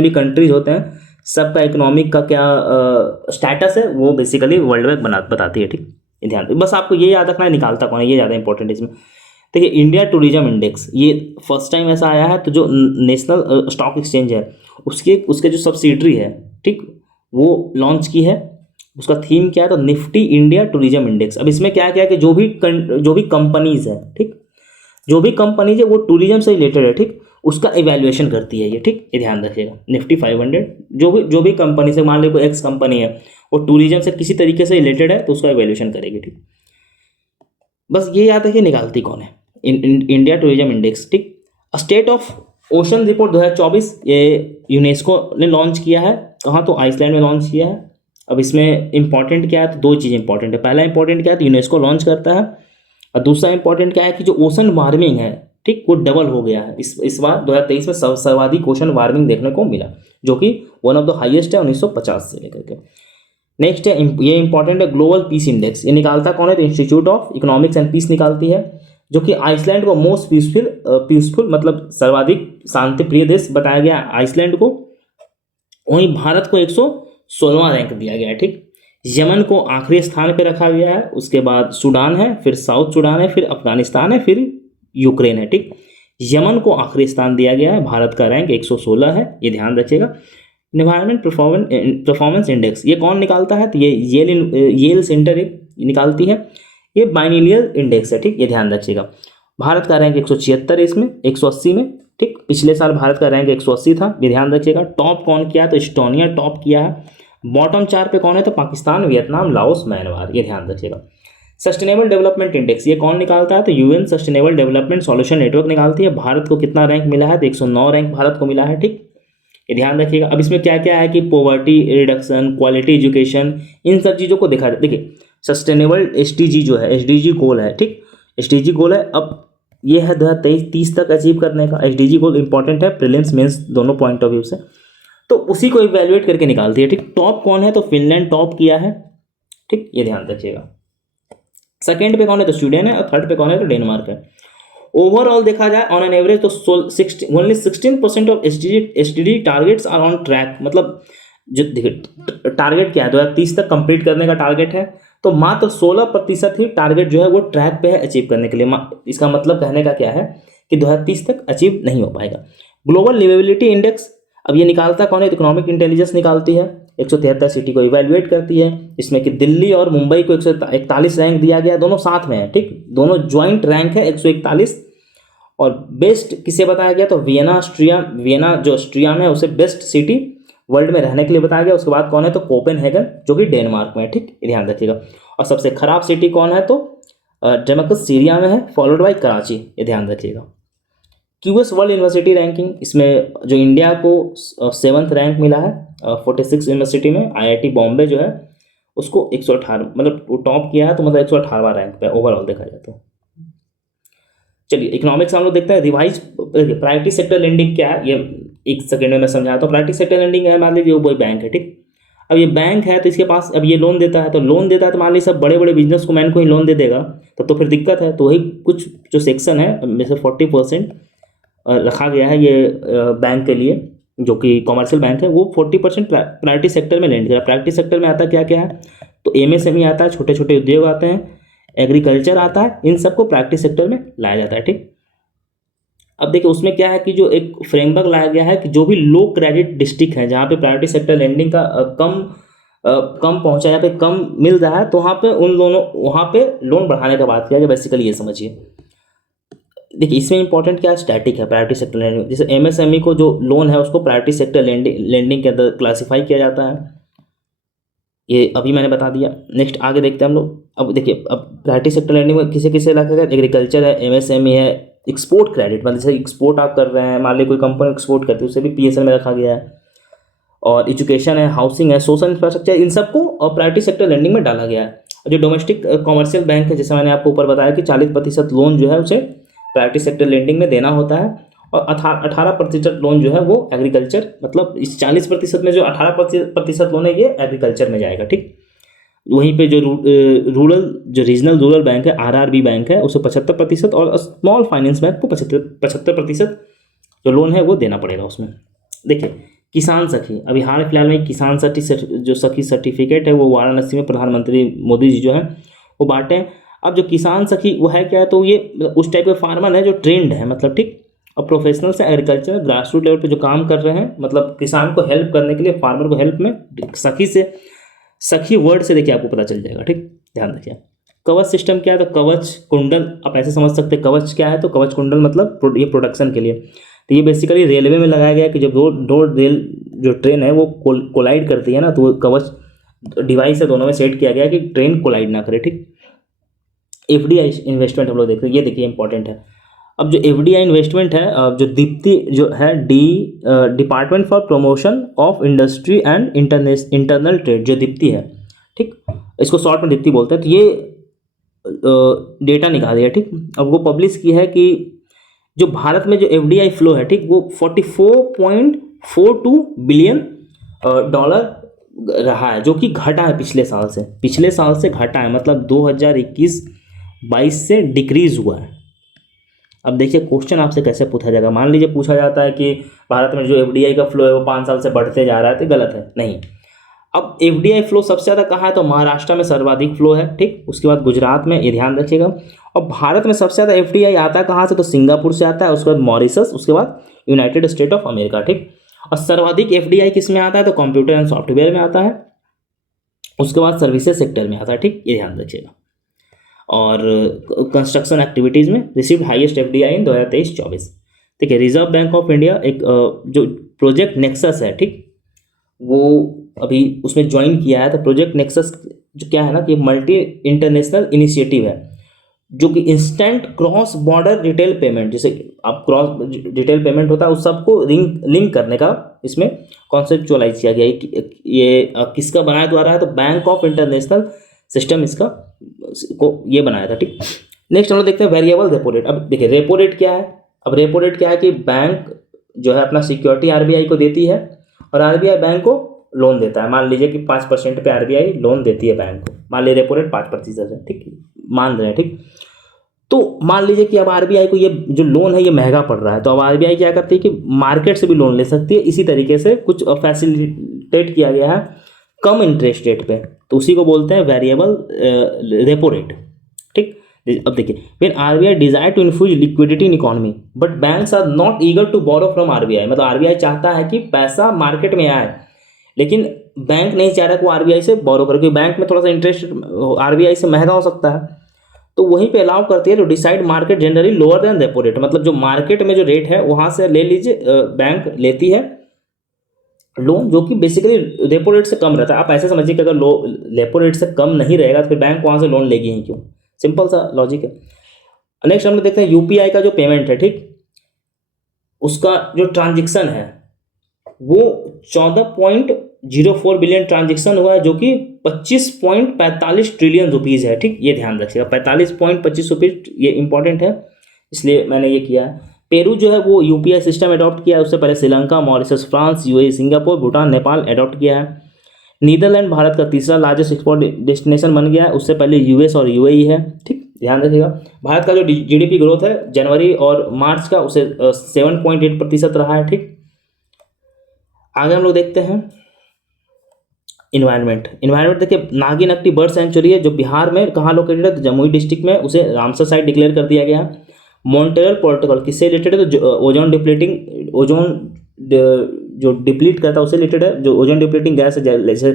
भी कंट्रीज होते हैं सबका इकोनॉमिक का क्या स्टेटस है वो बेसिकली वर्ल्ड बैंक बताती है। ठीक, ये ध्यान, बस आपको ये याद रखना है निकालता कौन है, ये ज़्यादा इंपॉर्टेंट है इसमें। देखिए, इंडिया टूरिज्म इंडेक्स, ये फर्स्ट टाइम ऐसा आया है। तो जो नेशनल स्टॉक एक्सचेंज है उसके जो सब्सिडरी है, ठीक, वो लॉन्च की है। उसका थीम क्या है? तो निफ्टी इंडिया टूरिज्म इंडेक्स। अब इसमें क्या क्या है कि जो भी कंपनीज है, ठीक, जो भी कंपनीज है वो टूरिज्म से रिलेटेड है, ठीक, उसका इवैल्यूएशन करती है ये। ठीक, ये ध्यान रखिएगा। निफ्टी 500 जो भी कंपनी से, मान लो कोई एक्स कंपनी है वो टूरिज्म से किसी तरीके से रिलेटेड है तो उसका इवैल्यूएशन करेगी। ठीक, बस ये याद है कि निकालती कौन है? India tourism index. ठीक, स्टेट ऑफ ओशन रिपोर्ट 2024 ये यूनेस्को ने लॉन्च किया है। कहाँ? तो आइसलैंड में लॉन्च किया है। अब इसमें इंपॉर्टेंट क्या है? तो 2 चीज़ इंपॉर्टेंट है। पहला इंपॉर्टेंट क्या है? तो यूनेस्को लॉन्च करता है। और दूसरा इंपॉर्टेंट क्या है कि जो ओशन वार्मिंग है, ठीक, वो डबल हो गया है इस बार 2023 में। सर्वाधिक ओशन वार्मिंग देखने को मिला, जो कि वन ऑफ द हाईएस्ट है 1950 से लेकर के। नेक्स्ट है, ये इंपॉर्टेंट है, ग्लोबल पीस इंडेक्स। ये निकालता कौन है? तो institute of economics and peace निकालती है, जो कि आइसलैंड को मोस्ट पीसफुल मतलब सर्वाधिक शांति प्रिय देश बताया गया आइसलैंड को। वहीं भारत को 116वां रैंक दिया गया है। ठीक, यमन को आखिरी स्थान पे रखा गया है। उसके बाद सूडान है, फिर साउथ सूडान है, फिर अफगानिस्तान है, फिर यूक्रेन है। ठीक, यमन को आखिरी स्थान दिया गया है। भारत का रैंक 116 है, ये ध्यान रखिएगा। एनवायरमेंट परफॉर्मेंस इंडेक्स ये कौन निकालता है? तो ये येल सेंटर निकालती है। ये बाइनोमियल इंडेक्स है। ठीक, ये ध्यान रखिएगा। भारत का रैंक 176 है इसमें, 180 में। ठीक, पिछले साल भारत का रैंक 180 था, ये ध्यान रखिएगा। टॉप कौन किया? तो एस्टोनिया टॉप किया है। बॉटम 4 पे कौन है? तो पाकिस्तान, वियतनाम, लाओस, म्यांमार, ये ध्यान रखिएगा। सस्टेनेबल डेवलपमेंट इंडेक्स ये कौन निकालता है? तो UN sustainable development solution network निकालती है। भारत को कितना रैंक मिला है? तो 109 रैंक भारत को मिला है। ठीक, ये ध्यान रखिएगा। अब इसमें क्या क्या है कि पॉवर्टी रिडक्शन, क्वालिटी एजुकेशन, इन सब चीज़ों को देखा जाए। देखिए, सस्टेनेबल एसडीजी जो है, एसडीजी गोल है। ठीक, एसडीजी गोल है। अब ये है 2023-30 तक अचीव करने का। एसडीजी गोल इंपॉर्टेंट है प्रीलिम्स मेंस दोनों पॉइंट ऑफ व्यू से, तो उसी को इवैल्यूएट करके निकालती है। ठीक, टॉप कौन है? तो फिनलैंड टॉप किया है। ठीक, ये ध्यान रखिएगा। सेकंड पे कौन है? तो स्वीडन है। और थर्ड पे कौन है? तो डेनमार्क है। ओवरऑल देखा जाए ऑन एन एवरेज तो only 16% of SDG targets are on track. मतलब जो देखिए टारगेट क्या है, 2030 तक कंप्लीट करने का टारगेट है, तो मात्र 16% ही टारगेट जो है वो ट्रैक पे है अचीव करने के लिए। इसका मतलब कहने का क्या है कि 2030 तक अचीव नहीं हो पाएगा। ग्लोबल लिवेबिलिटी इंडेक्स, अब ये निकालता कौन है? इकोनॉमिक इंटेलिजेंस निकालती है। 173 सिटी को इवैल्यूएट करती है, इसमें कि दिल्ली और मुंबई को 141 रैंक दिया गया, दोनों साथ में है। ठीक, दोनों ज्वाइंट रैंक है 141। और बेस्ट किसे बताया गया? तो वियना जो ऑस्ट्रिया में है उसे बेस्ट सिटी वर्ल्ड में रहने के लिए बताया गया। उसके बाद कौन है? तो कोपेनहेगन जो कि डेनमार्क में है। ठीक, ध्यान रखिएगा। और सबसे खराब सिटी कौन है? तो डेमास्कस सीरिया में है, फॉलोड बाय कराची, ये ध्यान रखिएगा। क्यूएस वर्ल्ड यूनिवर्सिटी रैंकिंग, इसमें जो इंडिया को 7th रैंक मिला है 46 यूनिवर्सिटी में। आईआईटी बॉम्बे जो है उसको 118 मतलब टॉप किया है, तो मतलब 118वां रैंक पे ओवरऑल देखा जाए तो। चलिए इकोनॉमिक्स हम लोग देखते हैं रिवाइज। प्रायोरिटी सेक्टर लेंडिंग क्या है, ये एक सेकंड में मैं समझाता हूँ। प्रायोरिटी सेक्टर लेंडिंग है, मान लीजिए वो बैंक है, ठीक। अब ये बैंक है तो इसके पास अब ये लोन देता है, तो लोन देता है तो मान लीजिए सब बड़े बड़े बिजनेस को मैन को ही लोन दे देगा, तब तो फिर दिक्कत है। तो वही कुछ जो सेक्शन है जैसे 40% रखा गया है ये बैंक के लिए, जो कि कॉमर्शियल बैंक है, वो 40% प्रायोरिटी सेक्टर में लेंड करा। प्रायोरिटी सेक्टर में आता क्या क्या है, तो एमएसएमई आता है, छोटे छोटे उद्योग आते हैं, एग्रीकल्चर आता है, इन सबको प्रायोरिटी सेक्टर में लाया जाता है, ठीक। अब देखिए उसमें क्या है कि जो एक फ्रेमवर्क लाया गया है कि जो भी लो क्रेडिट डिस्ट्रिक्ट है जहाँ पे प्रायोरिटी सेक्टर लेंडिंग का कम पहुंचा, यहाँ पे कम मिल रहा है, तो वहाँ पे लोन बढ़ाने का बात किया जाए। बेसिकली ये समझिए, देखिए इसमें इंपॉर्टेंट क्या है, स्टैटिक है प्रायोरिटी सेक्टर लेंडिंग। जैसे एमएसएमई को जो लोन है उसको प्रायोरिटी सेक्टर लेंडिंग के अंदर क्लासीफाई किया जाता है, ये अभी मैंने बता दिया। नेक्स्ट आगे देखते हैं हम लोग। अब देखिए अब प्रायोरिटी सेक्टर लेंडिंग में किसे किसे रखा गया, एग्रीकल्चर है, एमएसएमई है, एक्सपोर्ट क्रेडिट मतलब जैसे एक्सपोर्ट आप कर रहे हैं, मान लीजिए कोई कंपनी एक्सपोर्ट करती है उसे भी पीएसएल में रखा गया है, और एजुकेशन है, हाउसिंग है, सोशल इंफ्रास्ट्रक्चर, इन सबको प्रायोरिटी सेक्टर लेंडिंग में डाला गया है। जो डोमेस्टिक कॉमर्शियल बैंक है, जैसे मैंने आपको ऊपर बताया कि 40% लोन जो है उसे प्रायोरिटी सेक्टर लेंडिंग में देना होता है, और 18% लोन जो है वो एग्रीकल्चर, मतलब इस 40% में जो 18% लोन है ये एग्रीकल्चर में जाएगा, ठीक। वहीं पे जो रूरल जो रीजनल रूरल बैंक है, आरआरबी बैंक है, उसे 75%, और स्मॉल फाइनेंस बैंक को 75% जो लोन है वो देना पड़ेगा उसमें। देखिए किसान सखी, अभी हाल फिलहाल में किसान जो सखी सर्टिफिकेट है वो वाराणसी में प्रधानमंत्री मोदी जी जो है वो बांटे। अब जो किसान सखी वो है क्या है, तो ये उस टाइप के फार्मर है जो ट्रेंड है, मतलब ठीक, और प्रोफेशनल से एग्रीकल्चर में ग्रास रूट लेवल पे जो काम कर रहे हैं, मतलब किसान को हेल्प करने के लिए, फार्मर को हेल्प में सखी से, सखी वर्ड से देखिए आपको पता चल जाएगा, ठीक। ध्यान रखिए। कवच सिस्टम क्या है, तो कवच कुंडल आप ऐसे समझ सकते हैं। कवच क्या है, तो कवच कुंडल मतलब ये प्रोडक्शन के लिए, तो ये बेसिकली रेलवे में लगाया गया है कि जब दो रेल जो ट्रेन है वो कोलाइड करती है ना, तो वो कवच डिवाइस है दोनों में सेट किया गया है कि ट्रेन कोलाइड ना करे, ठीक। एफडीआई इन्वेस्टमेंट हम लोग देखते हैं, ये देखिए इंपॉर्टेंट है। अब जो एफडीआई इन्वेस्टमेंट है, जो दीप्ति जो है department for promotion of industry and internal trade, जो दीप्ति है, ठीक, इसको शॉर्ट में दीप्ति बोलते हैं, तो ये डेटा निकाल दिया, ठीक। अब वो पब्लिश की है कि जो भारत में जो एफडीआई फ्लो है, ठीक, वो 44.42 बिलियन डॉलर रहा है, जो कि घटा है पिछले साल से घटा है, मतलब 2021-22 से डिक्रीज हुआ है। अब देखिए क्वेश्चन आपसे कैसे पूछा जाएगा, मान लीजिए पूछा जाता है कि भारत में जो एफडीआई का फ्लो है वो 5 साल से बढ़ते जा रहा है, तो गलत है, नहीं। अब एफडीआई फ्लो सबसे ज़्यादा कहाँ है, तो महाराष्ट्र में सर्वाधिक फ्लो है, ठीक। उसके बाद गुजरात में, ये ध्यान रखिएगा। और भारत में सबसे ज़्यादा एफडीआई आता है कहाँ से, तो सिंगापुर से आता है, उसके बाद मॉरिशस, उसके बाद यूनाइटेड स्टेट ऑफ अमेरिका, ठीक। और सर्वाधिक एफडीआई किस में आता है, तो कंप्यूटर एंड सॉफ्टवेयर में आता है, उसके बाद सर्विसेज सेक्टर में आता है, ठीक, ये ध्यान रखिएगा। और कंस्ट्रक्शन एक्टिविटीज़ में रिसीव्ड हाईएस्ट एफडीआई इन 2023-24, ठीक है। रिजर्व बैंक ऑफ इंडिया एक जो प्रोजेक्ट नेक्सस है, ठीक, वो अभी उसमें ज्वाइन किया है। तो प्रोजेक्ट नेक्सस जो क्या है ना कि मल्टी इंटरनेशनल इनिशिएटिव है, जो कि instant cross border retail payment, जैसे आप क्रॉस रिटेल पेमेंट होता है उस सबको लिंक करने का इसमें कॉन्सेप्चुअलाइज किया गया है। ये किसका बनाया द्वारा है, तो बैंक ऑफ इंटरनेशनल सिस्टम इसका को ये बनाया था, ठीक। नेक्स्ट हम लोग देखते हैं वेरिएबल रेपो रेट। अब देखिए रेपो रेट क्या है, अब रेपो रेट क्या है कि बैंक जो है अपना सिक्योरिटी आरबीआई को देती है, और आरबीआई बैंक को लोन देता है। मान लीजिए कि 5% पे आरबीआई लोन देती है बैंक को, मान लीजिए रेपो रेट 5% है, ठीक, मान रहे हैं, ठीक। तो मान लीजिए कि अब आरबीआई को ये जो लोन है ये महंगा पड़ रहा है, तो अब आरबीआई क्या करती है कि मार्केट से भी लोन ले सकती है। इसी तरीके से कुछ फैसिलिटेट किया गया है कम इंटरेस्ट रेट पे, तो उसी को बोलते हैं वेरिएबल रेपो रेट, ठीक। अब देखिए when RBI desire to infuse liquidity in economy but banks are not eager to borrow from RBI, मतलब आरबीआई चाहता है कि पैसा मार्केट में आए, लेकिन बैंक नहीं चाह रहा कि वो आरबीआई से बोरो करे, क्योंकि बैंक में थोड़ा सा इंटरेस्ट आरबीआई से महंगा हो सकता है, तो वहीं पे अलाउ करती है। तो decide market generally lower than repo rate, मतलब जो मार्केट में जो रेट है वहां से ले लीजिए, बैंक लेती है लोन जो कि बेसिकली रेपो रेट से कम रहता है। आप ऐसे समझिए कि अगर रेपो रेट से कम नहीं रहेगा तो फिर बैंक वहां से लोन लेगी ही क्यों, सिंपल सा लॉजिक है। नेक्स्ट हम लोग देखते हैं यूपीआई का जो पेमेंट है, ठीक, उसका जो ट्रांजेक्शन है वो 0.04 बिलियन ट्रांजेक्शन हुआ है, जो कि 25.45 ट्रिलियन रुपीज़ है। ठीक, ये ध्यान रखिएगा, 45.25 रुपीज़, ये इंपॉर्टेंट है, इसलिए मैंने ये किया है। पेरू जो है वो यूपीआई सिस्टम अडॉप्ट किया है, उससे पहले Sri Lanka, Mauritius, France, UAE, Singapore, Bhutan, Nepal adopt किया है। नीदरलैंड भारत का तीसरा लार्जेस्ट एक्सपोर्ट डेस्टिनेशन बन गया है, उससे पहले यूएस और यूएई है। ठीक, ध्यान रखिएगा। भारत का जो जीडीपी ग्रोथ है जनवरी और मार्च का, उसे 7.8% रहा है। ठीक, आगे हम लोग देखते हैं इन्वायरमेंट। देखिए, नागिनक्टी बर्ड सेंचुरी है जो बिहार में कहाँ लोकेटेड है, तो जमुई डिस्ट्रिक्ट में, उसे रामसर साइट डिक्लेयर कर दिया गया है। मॉन्ट्रियल प्रोटोकॉल किससे रिलेटेड है, तो ओजोन डिप्लीटिंग, जो डिप्लीट करता है उससे रिलेटेड है। जो ओजोन डिप्लीटिंग गैस है, जैसे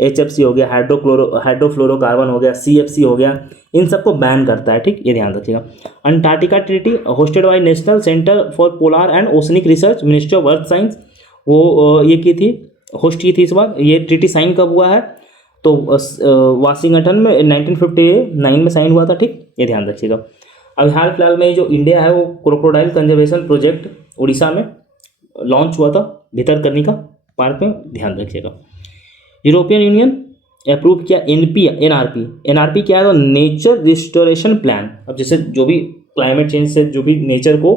HFC हो गया, हाइड्रोफ्लोरोकार्बन हो गया, CFC हो गया, इन सबको बैन करता है। ठीक, ये ध्यान रखिएगा। Antarctica treaty hosted by national centre for polar and oceanic research, ministry of earth science, वो ये की थी, होस्ट की थी इस बार। ये ट्रीटी साइन कब हुआ है, तो वाशिंगटन में 1959 में साइन हुआ था। ठीक, ये ध्यान रखिएगा। अभी हाल फिलहाल में जो इंडिया है वो क्रोकोडाइल कंजर्वेशन प्रोजेक्ट उड़ीसा में लॉन्च हुआ था, भितरकनिका पार्क में, ध्यान रखिएगा। यूरोपियन यूनियन अप्रूव किया NRP क्या है, तो नेचर रिस्टोरेशन प्लान। अब जैसे जो भी क्लाइमेट चेंज से जो भी नेचर को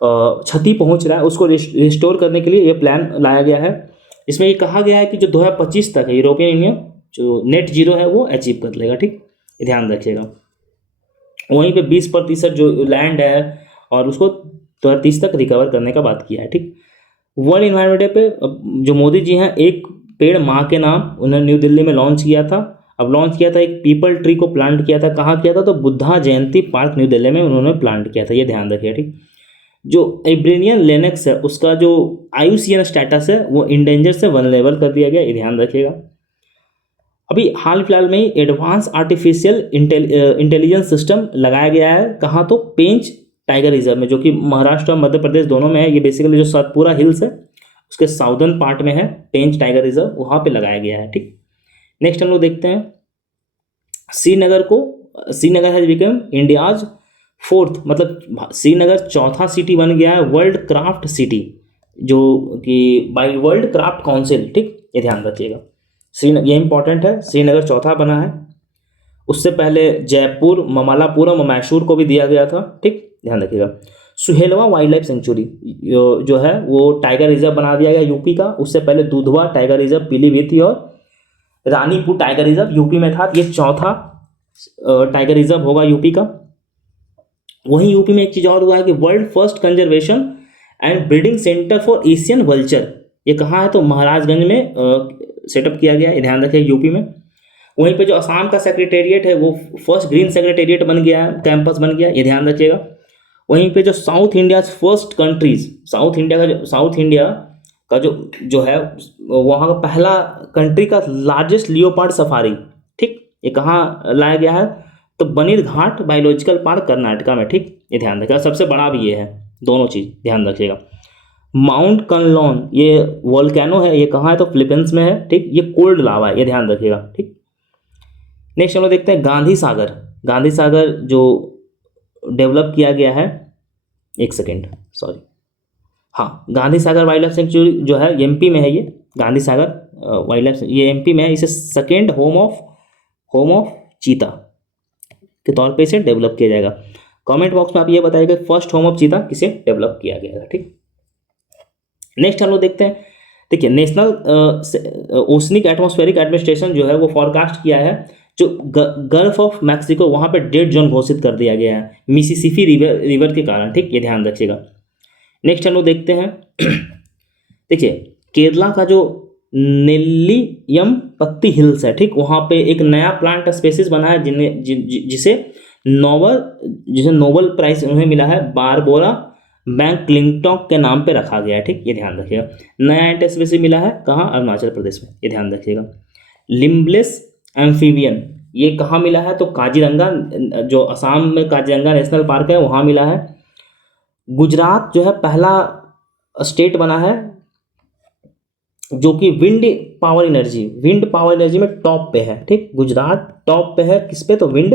क्षति पहुंच रहा है, उसको रिस्टोर करने के लिए ये प्लान लाया गया है। इसमें ये कहा गया है कि जो 2025 तक है, यूरोपियन यूनियन जो नेट जीरो है वो अचीव कर लेगा। ठीक, ध्यान रखिएगा। वहीं पे 20% जो लैंड है और उसको 2030 तक रिकवर करने का बात किया है। ठीक, वर्ल्ड इन्वायरमेंट डे पे जो मोदी जी हैं, एक पेड़ माँ के नाम उन्होंने न्यू दिल्ली में लॉन्च किया था। अब लॉन्च किया था, एक पीपल ट्री को प्लांट किया था, कहाँ किया था, तो बुद्धा जयंती पार्क न्यू दिल्ली में उन्होंने प्लांट किया था, ये ध्यान रखिए। ठीक, जो एब्रेनियन लेनेक्स है उसका जो IUCN स्टेटस है वो इंडेंजर से वनरेबल कर दिया गया, ये ध्यान रखिएगा। अभी हाल फिलहाल में ही एडवांस आर्टिफिशियल इंटेलिजेंस सिस्टम लगाया गया है, कहाँ, तो पेंच टाइगर रिजर्व में, जो कि महाराष्ट्र और मध्य प्रदेश दोनों में है। ये बेसिकली जो सतपुरा हिल्स है उसके साउदर्न पार्ट में है पेंच टाइगर रिजर्व, वहाँ पे लगाया गया है। ठीक, नेक्स्ट हम लोग देखते हैं Srinagar has become India's 4th, मतलब श्रीनगर चौथा सिटी बन गया है वर्ल्ड क्राफ्ट सिटी, जो कि बाय वर्ल्ड क्राफ्ट काउंसिल। ठीक, ये ध्यान रखिएगा। श्रीनगर, ये इंपॉर्टेंट है, श्रीनगर चौथा बना है। उससे पहले जयपुर, ममलापुरम, मैसूर को भी दिया गया था। ठीक, ध्यान रखिएगा। सुहेलवा वाइल्ड लाइफ सेंचुरी जो है वो टाइगर रिजर्व बना दिया गया यूपी का। उससे पहले दुधवा टाइगर रिजर्व पीलीभीत और रानीपुर टाइगर रिजर्व यूपी में था। ये चौथा टाइगर रिजर्व होगा यूपी का। वहीं यूपी में एक चीज़ और हुआ है कि world first conservation and breeding centre for Asian vulture, ये कहाँ है, तो महाराजगंज में सेटअप किया गया है, ध्यान रखिए, यूपी में। वहीं पे जो असम का सेक्रेटेरिएट है वो फर्स्ट ग्रीन सेक्रेटेरिएट बन गया है, कैंपस बन गया, ये ध्यान रखिएगा। वहीं पे जो south India first countries, south India का जो है वहाँ का पहला कंट्री का लार्जेस्ट लियोपार्ड सफारी, ठीक, ये कहाँ लाया गया है, तो बनीर घाट बायोलॉजिकल पार्क कर्नाटका में। ठीक, ये ध्यान रखिएगा, सबसे बड़ा भी ये है, दोनों चीज़ ध्यान रखिएगा। माउंट कनलॉन ये वोल्केनो है, ये कहाँ है, तो फिलीपींस में है। ठीक, ये कोल्ड लावा है, ये ध्यान रखिएगा। ठीक, नेक्स्ट हम लोग देखते हैं गांधी सागर जो डेवलप किया गया है, एक सेकेंड सॉरी, हाँ, Gandhi Sagar wild life sanctuary जो है एमपी में है। ये गांधी सागर वाइल्ड लाइफ ये एमपी में है। इसे सेकेंड होम ऑफ चीता के तौर पे इसे डेवलप किया जाएगा। कमेंट बॉक्स में आप ये बताइएगा फर्स्ट होम ऑफ चीता किसे डेवलप किया गया है। ठीक, नेक्स्ट हम लोग देखते हैं, देखिए, नेशनल ओशनिक एटमॉस्फेरिक एडमिनिस्ट्रेशन जो है वो फॉरकास्ट किया है, जो गल्फ ऑफ मैक्सिको वहाँ पे डेड जोन घोषित कर दिया गया है मिसिसिपी रिवर के कारण। ठीक, ये ध्यान रखिएगा। नेक्स्ट हम लोग देखते हैं, देखिए, केरला का जो नेल्लियम पत्ती हिल्स है, ठीक, वहाँ पे एक नया प्लांट स्पेसिस बना है जिसे नोबल प्राइज उन्हें मिला है, बारबोरा मैकक्लिंटॉक के नाम पे रखा गया है। ठीक, ये ध्यान रखिएगा। नया स्पेसिस मिला है कहाँ, अरुणाचल प्रदेश में, ये ध्यान रखिएगा। लिम्बलेस एम्फीबियन ये कहाँ मिला है, तो काजीरंगा, जो असम में काजीरंगा नेशनल पार्क है वहाँ मिला है। गुजरात जो है पहला स्टेट बना है जो कि विंड पावर एनर्जी में टॉप पे है। ठीक, गुजरात टॉप पे है, किस पे, तो विंड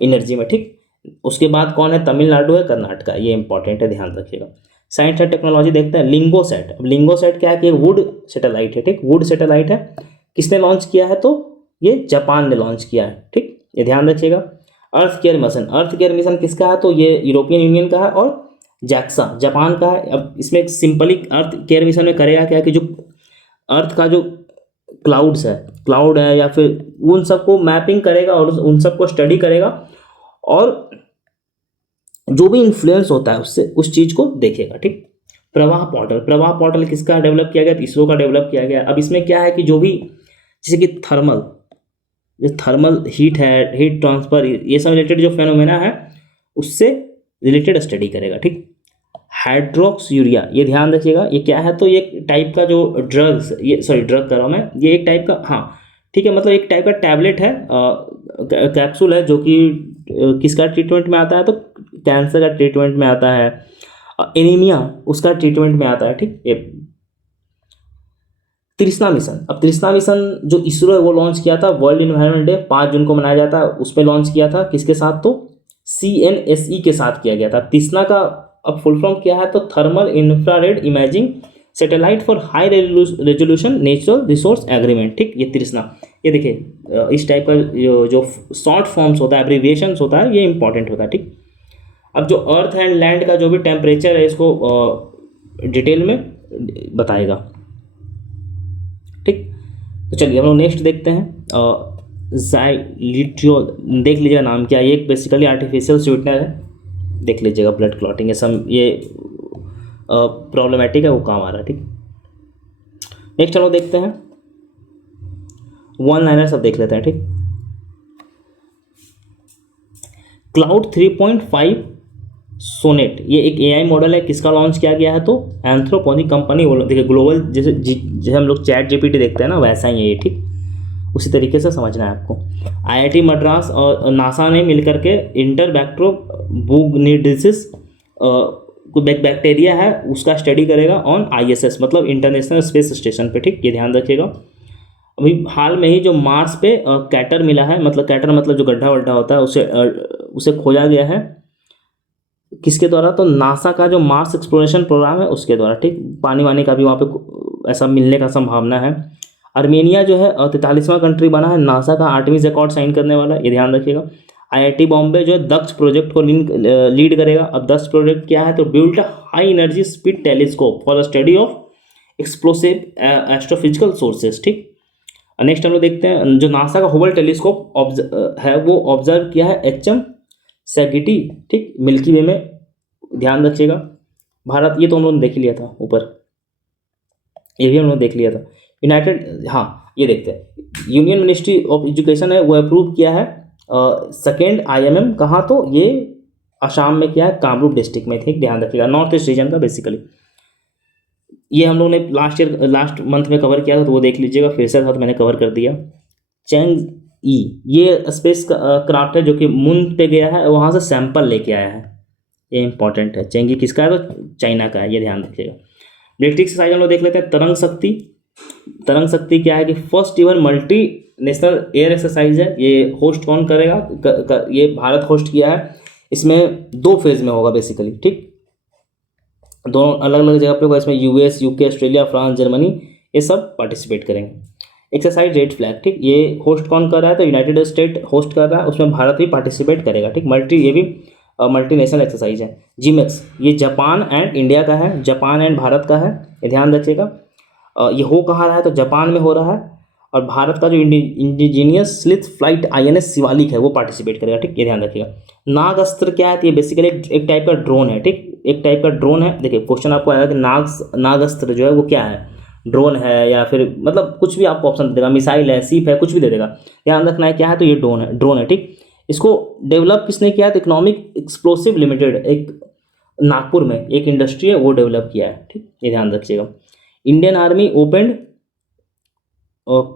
एनर्जी में। ठीक, उसके बाद कौन है, तमिलनाडु है, कर्नाटका, ये इंपॉर्टेंट है, ध्यान रखिएगा। साइंस एंड टेक्नोलॉजी देखते हैं, लिंगोसैट। अब लिंगोसैट क्या है कि वुड सैटेलाइट है, ठीक, वुड सैटेलाइट है। किसने लॉन्च किया है? तो ये जापान ने लॉन्च किया है, ठीक, ये ध्यान रखिएगा। अर्थ केयर मिशन, अर्थ केयर मिशन किसका है? तो ये यूरोपियन यूनियन का है और जैक्सा जापान का है। अब इसमें सिंपली अर्थ केयर मिशन में करेगा क्या कि जो अर्थ का जो क्लाउड है या फिर उन सबको मैपिंग करेगा और उन सबको स्टडी करेगा और जो भी इन्फ्लुएंस होता है उससे उस चीज़ को देखेगा, ठीक। प्रवाह पोर्टल किसका डेवलप किया गया? इसरो का डेवलप किया गया। अब इसमें क्या है कि जो भी जैसे कि थर्मल हीट है, हीट ट्रांसफर, ये सब रिलेटेड जो फेनोमेना है उससे रिलेटेड स्टडी करेगा, ठीक। हाइड्रोक्स यूरिया, ये ध्यान रखिएगा, ये क्या है? तो ये टाइप का जो ड्रग कर रहा हूँ मैं, ये एक टाइप का, हाँ ठीक है, मतलब एक टाइप का टैबलेट है, कैप्सूल है, जो कि किसका ट्रीटमेंट में आता है? तो कैंसर का ट्रीटमेंट में आता है, एनीमिया उसका ट्रीटमेंट में आता है, ठीक। ये तृष्णा मिशन, अब तृष्णा मिशन जो इसरो है वो लॉन्च किया था, वर्ल्ड इन्वायरमेंट डे 5 जून को मनाया जाता है, उस पर लॉन्च किया था। किसके साथ? तो CNSE के साथ किया गया था। तृष्णा का अब फुल फॉर्म क्या है? तो thermal infrared imaging satellite for high resolution natural resource agreement, ठीक, ये तृष्णा। ये देखिए इस टाइप का जो शॉर्ट फॉर्म्स होता है, एब्रीविएशंस होता है, ये इंपॉर्टेंट होता है, ठीक। अब जो अर्थ एंड लैंड का जो भी टेम्परेचर है इसको डिटेल में बताएगा, ठीक। तो चलिए हम लोग नेक्स्ट देखते हैं। ज़ाइलिट्रियोल, देख लीजिएगा नाम क्या है, ये बेसिकली आर्टिफिशियल स्वीटनर है, देख लीजिएगा, ब्लड क्लॉटिंग, ये सब ये प्रॉब्लमेटिक है, वो काम आ रहा है, ठीक। नेक्स्ट हम लोग देखते हैं वन लाइनर, सब देख लेते हैं, ठीक। क्लाउड 3.5 सोनेट, ये एक AI मॉडल है, किसका लॉन्च किया गया है? तो एंथ्रोपोनिक कंपनी, देखिए ग्लोबल, जैसे हम लोग चैट GPT देखते हैं ना, वैसा ही है ये, ठीक, उसी तरीके से समझना है आपको। IIT मद्रास और नासा ने मिलकर के इंटरबैक्टरोबुगनिडिसिस बैक्टीरिया है उसका स्टडी करेगा ऑन ISS, मतलब इंटरनेशनल स्पेस स्टेशन पे, ठीक, ये ध्यान रखिएगा। अभी हाल में ही जो मार्स पे कैटर मिला है, मतलब कैटर मतलब जो गड्ढा वड्ढा होता है, उसे खोजा गया है, किसके द्वारा? तो नासा का जो मार्स एक्सप्लोरेशन प्रोग्राम है उसके द्वारा, ठीक। पानी वानी का भी वहाँ पे ऐसा मिलने का संभावना है। आर्मेनिया जो है 43वां कंट्री बना है नासा का आर्टेमिस अकॉर्ड साइन करने वाला, ये ध्यान रखिएगा। IIT बॉम्बे जो है दक्ष प्रोजेक्ट को लीड करेगा। अब दक्ष प्रोजेक्ट क्या है? तो build high energy speed telescope for the study of explosive astrophysical sources, ठीक। नेक्स्ट हम लोग देखते हैं जो नासा का हुबल टेलीस्कोप है वो ऑब्जर्व किया है HM सैगिटी, ठीक, मिल्की वे में, ध्यान रखिएगा। भारत, ये तो हम लोगों ने देख लिया था ऊपर, ये भी हम लोग देख लिया था। यूनाइटेड, हाँ ये देखते हैं, यूनियन मिनिस्ट्री ऑफ एजुकेशन है वो अप्रूव किया है सेकेंड IMM, कहाँ? तो ये असम में किया है, कामरूप डिस्ट्रिक्ट में, ठीक, ध्यान रखिएगा, नॉर्थ ईस्ट रीजन का बेसिकली। ये हम लोगों ने लास्ट मंथ में कवर किया था, तो वो देख लीजिएगा, फिर से था तो मैंने कवर कर दिया। चैंग ई, ये स्पेस क्राफ्ट है जो कि मून पे गया है, वहाँ से सैंपल लेके आया है, ये इंपॉर्टेंट है। चेंगी किसका है? तो चाइना का है, ये ध्यान रखिएगा। नेक्स्ट एक्सरसाइज हम लोग देख लेते हैं तरंग शक्ति। तरंग शक्ति क्या है कि first even multi national air exercise है, ये होस्ट कौन करेगा? ये भारत होस्ट किया है। इसमें 2 फेज में होगा बेसिकली, ठीक, दोनों अलग अलग जगह पे होगा। इसमें US, UK, Australia, France, Germany, ये सब पार्टिसिपेट करेंगे। एक्सरसाइज रेड फ्लैग, ठीक, ये होस्ट कौन कर रहा है? तो यूनाइटेड स्टेट होस्ट कर रहा है, उसमें भारत भी पार्टिसिपेट करेगा, ठीक। ये भी मल्टीनेशनल एक्सरसाइज है। GMEX, ये जापान एंड इंडिया का है, जापान एंड भारत का है, ये ध्यान रखिएगा। ये हो कहाँ रहा है? तो जापान में हो रहा है, और भारत का जो इंडिजीनियस स्लिथ फ्लाइट INS शिवालिक है वो पार्टिसिपेट करेगा, ठीक, ये ध्यान रखिएगा। नागस्त्र क्या है? तो ये बेसिकली एक टाइप का ड्रोन है, ठीक, एक टाइप का ड्रोन है। देखिए क्वेश्चन आपको आएगा कि नागस्त्र जो है वो क्या है, ड्रोन है या फिर मतलब कुछ भी आपको ऑप्शन दे देगा, मिसाइल है, सीप है, कुछ भी दे देगा, ध्यान रखना है क्या है। तो ये ड्रोन है, ठीक। इसको डेवलप किसने किया है? तो इकोनॉमिक एक्सप्लोसिव लिमिटेड, एक नागपुर में एक इंडस्ट्री है वो डेवलप किया है, ठीक, ये ध्यान रखिएगा। Indian army opened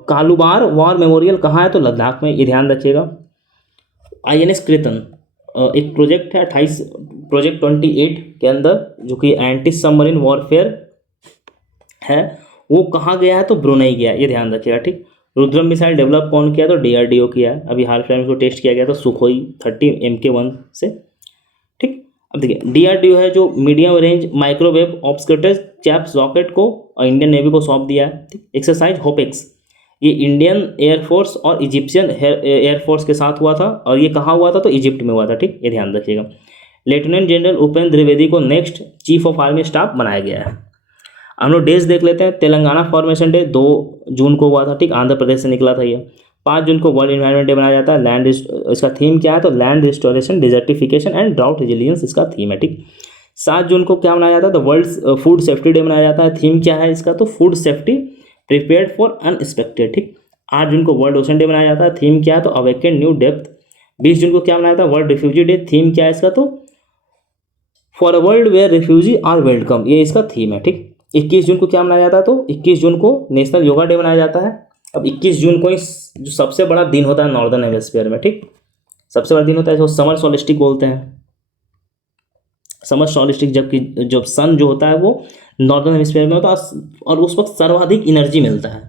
Kalubar war memorial कहाँ है? तो लद्दाख में, ये ध्यान रखिएगा। INS कृतन एक प्रोजेक्ट है, प्रोजेक्ट 28 के अंदर, जो कि एंटी सबमरीन वॉरफेयर है, वो कहाँ गया है? तो ब्रुनेई गया, ये ध्यान रखिएगा, ठीक। रुद्रम मिसाइल डेवलप कौन किया? तो DRDO किया है। अभी हाल फिलहाल इसको टेस्ट किया गया था सुखोई 30 MK1 से, ठीक। अब देखिए DRDO है जो medium range microwave obscurants chaffs rocket को और इंडियन नेवी को सौंप दिया है। एक्सरसाइज होपेक्स ये इंडियन एयरफोर्स और इजिप्शियन एयरफोर्स के साथ हुआ था और ये कहाँ हुआ था, तो इजिप्ट में हुआ था। ठीक, ये ध्यान रखिएगा। लेफ्टिनेंट जनरल उपेंद्र द्विवेदी को next chief of army staff बनाया गया है। हम लोग डेज देख लेते हैं। तेलंगाना फॉर्मेशन डे 2 जून को हुआ था। ठीक, आंध्र प्रदेश से निकला था ये। 5 जून को वर्ल्ड इन्वायरमेंट डे मनाया जाता है। लैंड इसका थीम क्या है, तो land restoration, desertification and drought resilience इसका थीम है। ठीक, 7 जून को क्या मनाया जाता है, तो वर्ल्ड फूड सेफ्टी डे मनाया जाता है। थीम क्या है इसका, तो food safety prepared for unexpected. ठीक, 8 जून को वर्ल्ड ओशन डे मनाया जाता है। थीम क्या है, तो अवेकन न्यू डेप्थ। 20 जून को क्या मनाया था, वर्ल्ड रिफ्यूजी डे। थीम क्या है इसका, तो for a world where refugee are welcome, ये इसका थीम है। ठीक, 21 जून को क्या मनाया जाता है, तो 21 जून को नेशनल योगा डे मनाया जाता है। अब 21 जून को इस जो सबसे बड़ा दिन होता है नॉर्दर्न हेमिस्फीयर में, ठीक, सबसे बड़ा दिन होता है इसको समर सॉलिस्टिक बोलते हैं। समर सॉलिस्टिक जबकि जब सन जो होता है वो नॉर्दर्न हेमिस्फीयर में होता है और उस वक्त सर्वाधिक एनर्जी मिलता है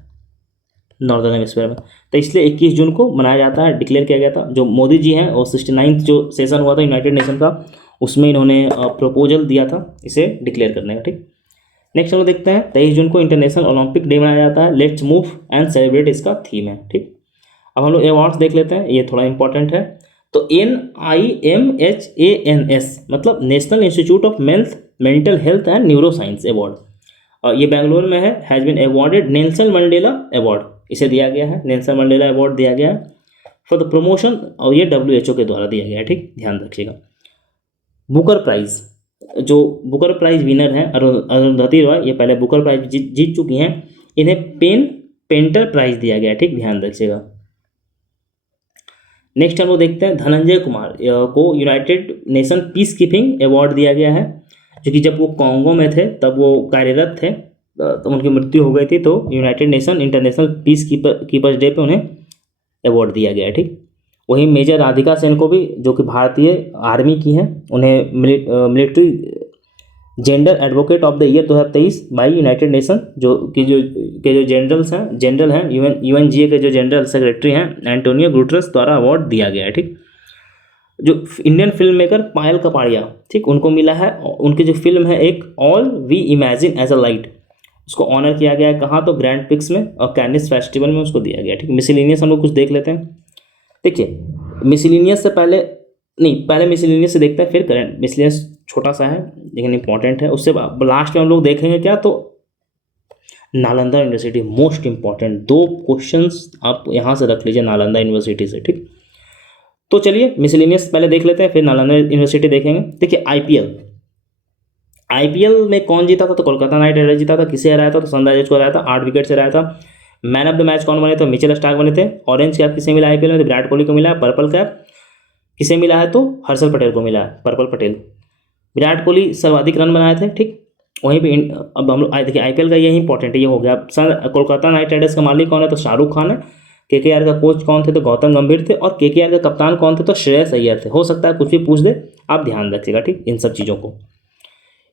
नॉर्दर्न हेमिस्फीयर में, तो इसलिए 21 जून को मनाया जाता है, डिक्लेयर किया गया था। जो मोदी जी हैं और 69th जो सेशन हुआ था यूनाइटेड नेशन का, उसमें इन्होंने प्रपोजल दिया था इसे डिक्लेयर करने का। ठीक, नेक्स्ट हम लोग देखते हैं 23 जून को इंटरनेशनल ओलंपिक डे मनाया जाता है। लेट्स मूव एंड सेलिब्रेट इसका थीम है। ठीक, अब हम लोग अवार्ड्स देख लेते हैं, ये थोड़ा इंपॉर्टेंट है। तो NIMHANS मतलब national institute of mental health and neuro science award, और ये बेंगलोर में है। Has been awarded Nelson Mandela award, इसे दिया गया है, नेल्सन मंडेला अवार्ड दिया गया है फॉर द प्रमोशन, और ये WHO के द्वारा दिया गया है। ठीक, ध्यान रखिएगा। बुकर प्राइज, जो बुकर प्राइज विनर हैं अरुंधति रॉय, ये पहले बुकर प्राइज जीत चुकी हैं, इन्हें पेंटर प्राइज दिया गया है। ठीक, ध्यान रखिएगा। नेक्स्ट हम लोग देखते हैं धनंजय कुमार को United nation peace keeping award दिया गया है, जो कि जब वो कॉन्गो में थे तब वो कार्यरत थे, तो उनकी मृत्यु हो गई थी, तो United nation international peace keepers day पे उन्हें अवार्ड दिया गया है। ठीक, वहीं मेजर राधिका सेन को भी, जो कि भारतीय आर्मी की हैं, उन्हें military gender advocate of the year 2023 by United Nation, जो जो जनरल हैं UNGA के जो जनरल सेक्रेटरी हैं एंटोनियो गुटेरेस द्वारा अवार्ड दिया गया है। ठीक, जो Indian film maker Payal Kapadia, ठीक, उनको मिला है, उनकी जो फिल्म है एक all we imagine as a light, उसको ऑनर किया गया है कहाँ, तो ग्रैंड पिक्स में और कैनिस फेस्टिवल में उसको दिया गया। ठीक, मिसलिनियस हम लोग कुछ देख लेते हैं। देखिए मिसलिनियस से पहले मिसलिनियस से देखते हैं, फिर करेंट। मिसलिनियस छोटा सा है लेकिन इंपॉर्टेंट है, उससे लास्ट में हम लोग देखेंगे क्या, तो Nalanda university most important. 2 questions आप यहाँ से रख लीजिए नालंदा यूनिवर्सिटी से। ठीक, तो चलिए मिसलिनियस पहले देख लेते हैं, फिर नालंदा यूनिवर्सिटी देखेंगे। देखिए आईपीएल में कौन जीता था, तो कोलकाता नाइट राइडर्स जीता था। किसे हराया था, तो सनराइजर्स को हराया था, 8 विकेट से हराया था। मैन ऑफ द मैच कौन बने, तो मिचेल स्टार्क बने थे। ऑरेंज कैप किसे मिला आईपीएल में, तो विराट कोहली को मिला है। पर्पल कैप किसे मिला है, तो हर्षल पटेल को मिला है, पर्पल पटेल। विराट कोहली सर्वाधिक रन बनाए थे। ठीक, वहीं पे अब हम लोग देखिए आईपीएल का यही इंपॉर्टेंट है, ये हो गया। कोलकाता नाइट राइडर्स का मालिक कौन है, तो शाहरुख खान है। केकेआर का कोच कौन थे, तो गौतम गंभीर थे। और केकेआर का कप्तान कौन थे, तो श्रेयस अय्यर थे। हो सकता है कुछ भी पूछ दे, आप ध्यान रखिएगा। ठीक, इन सब चीज़ों को।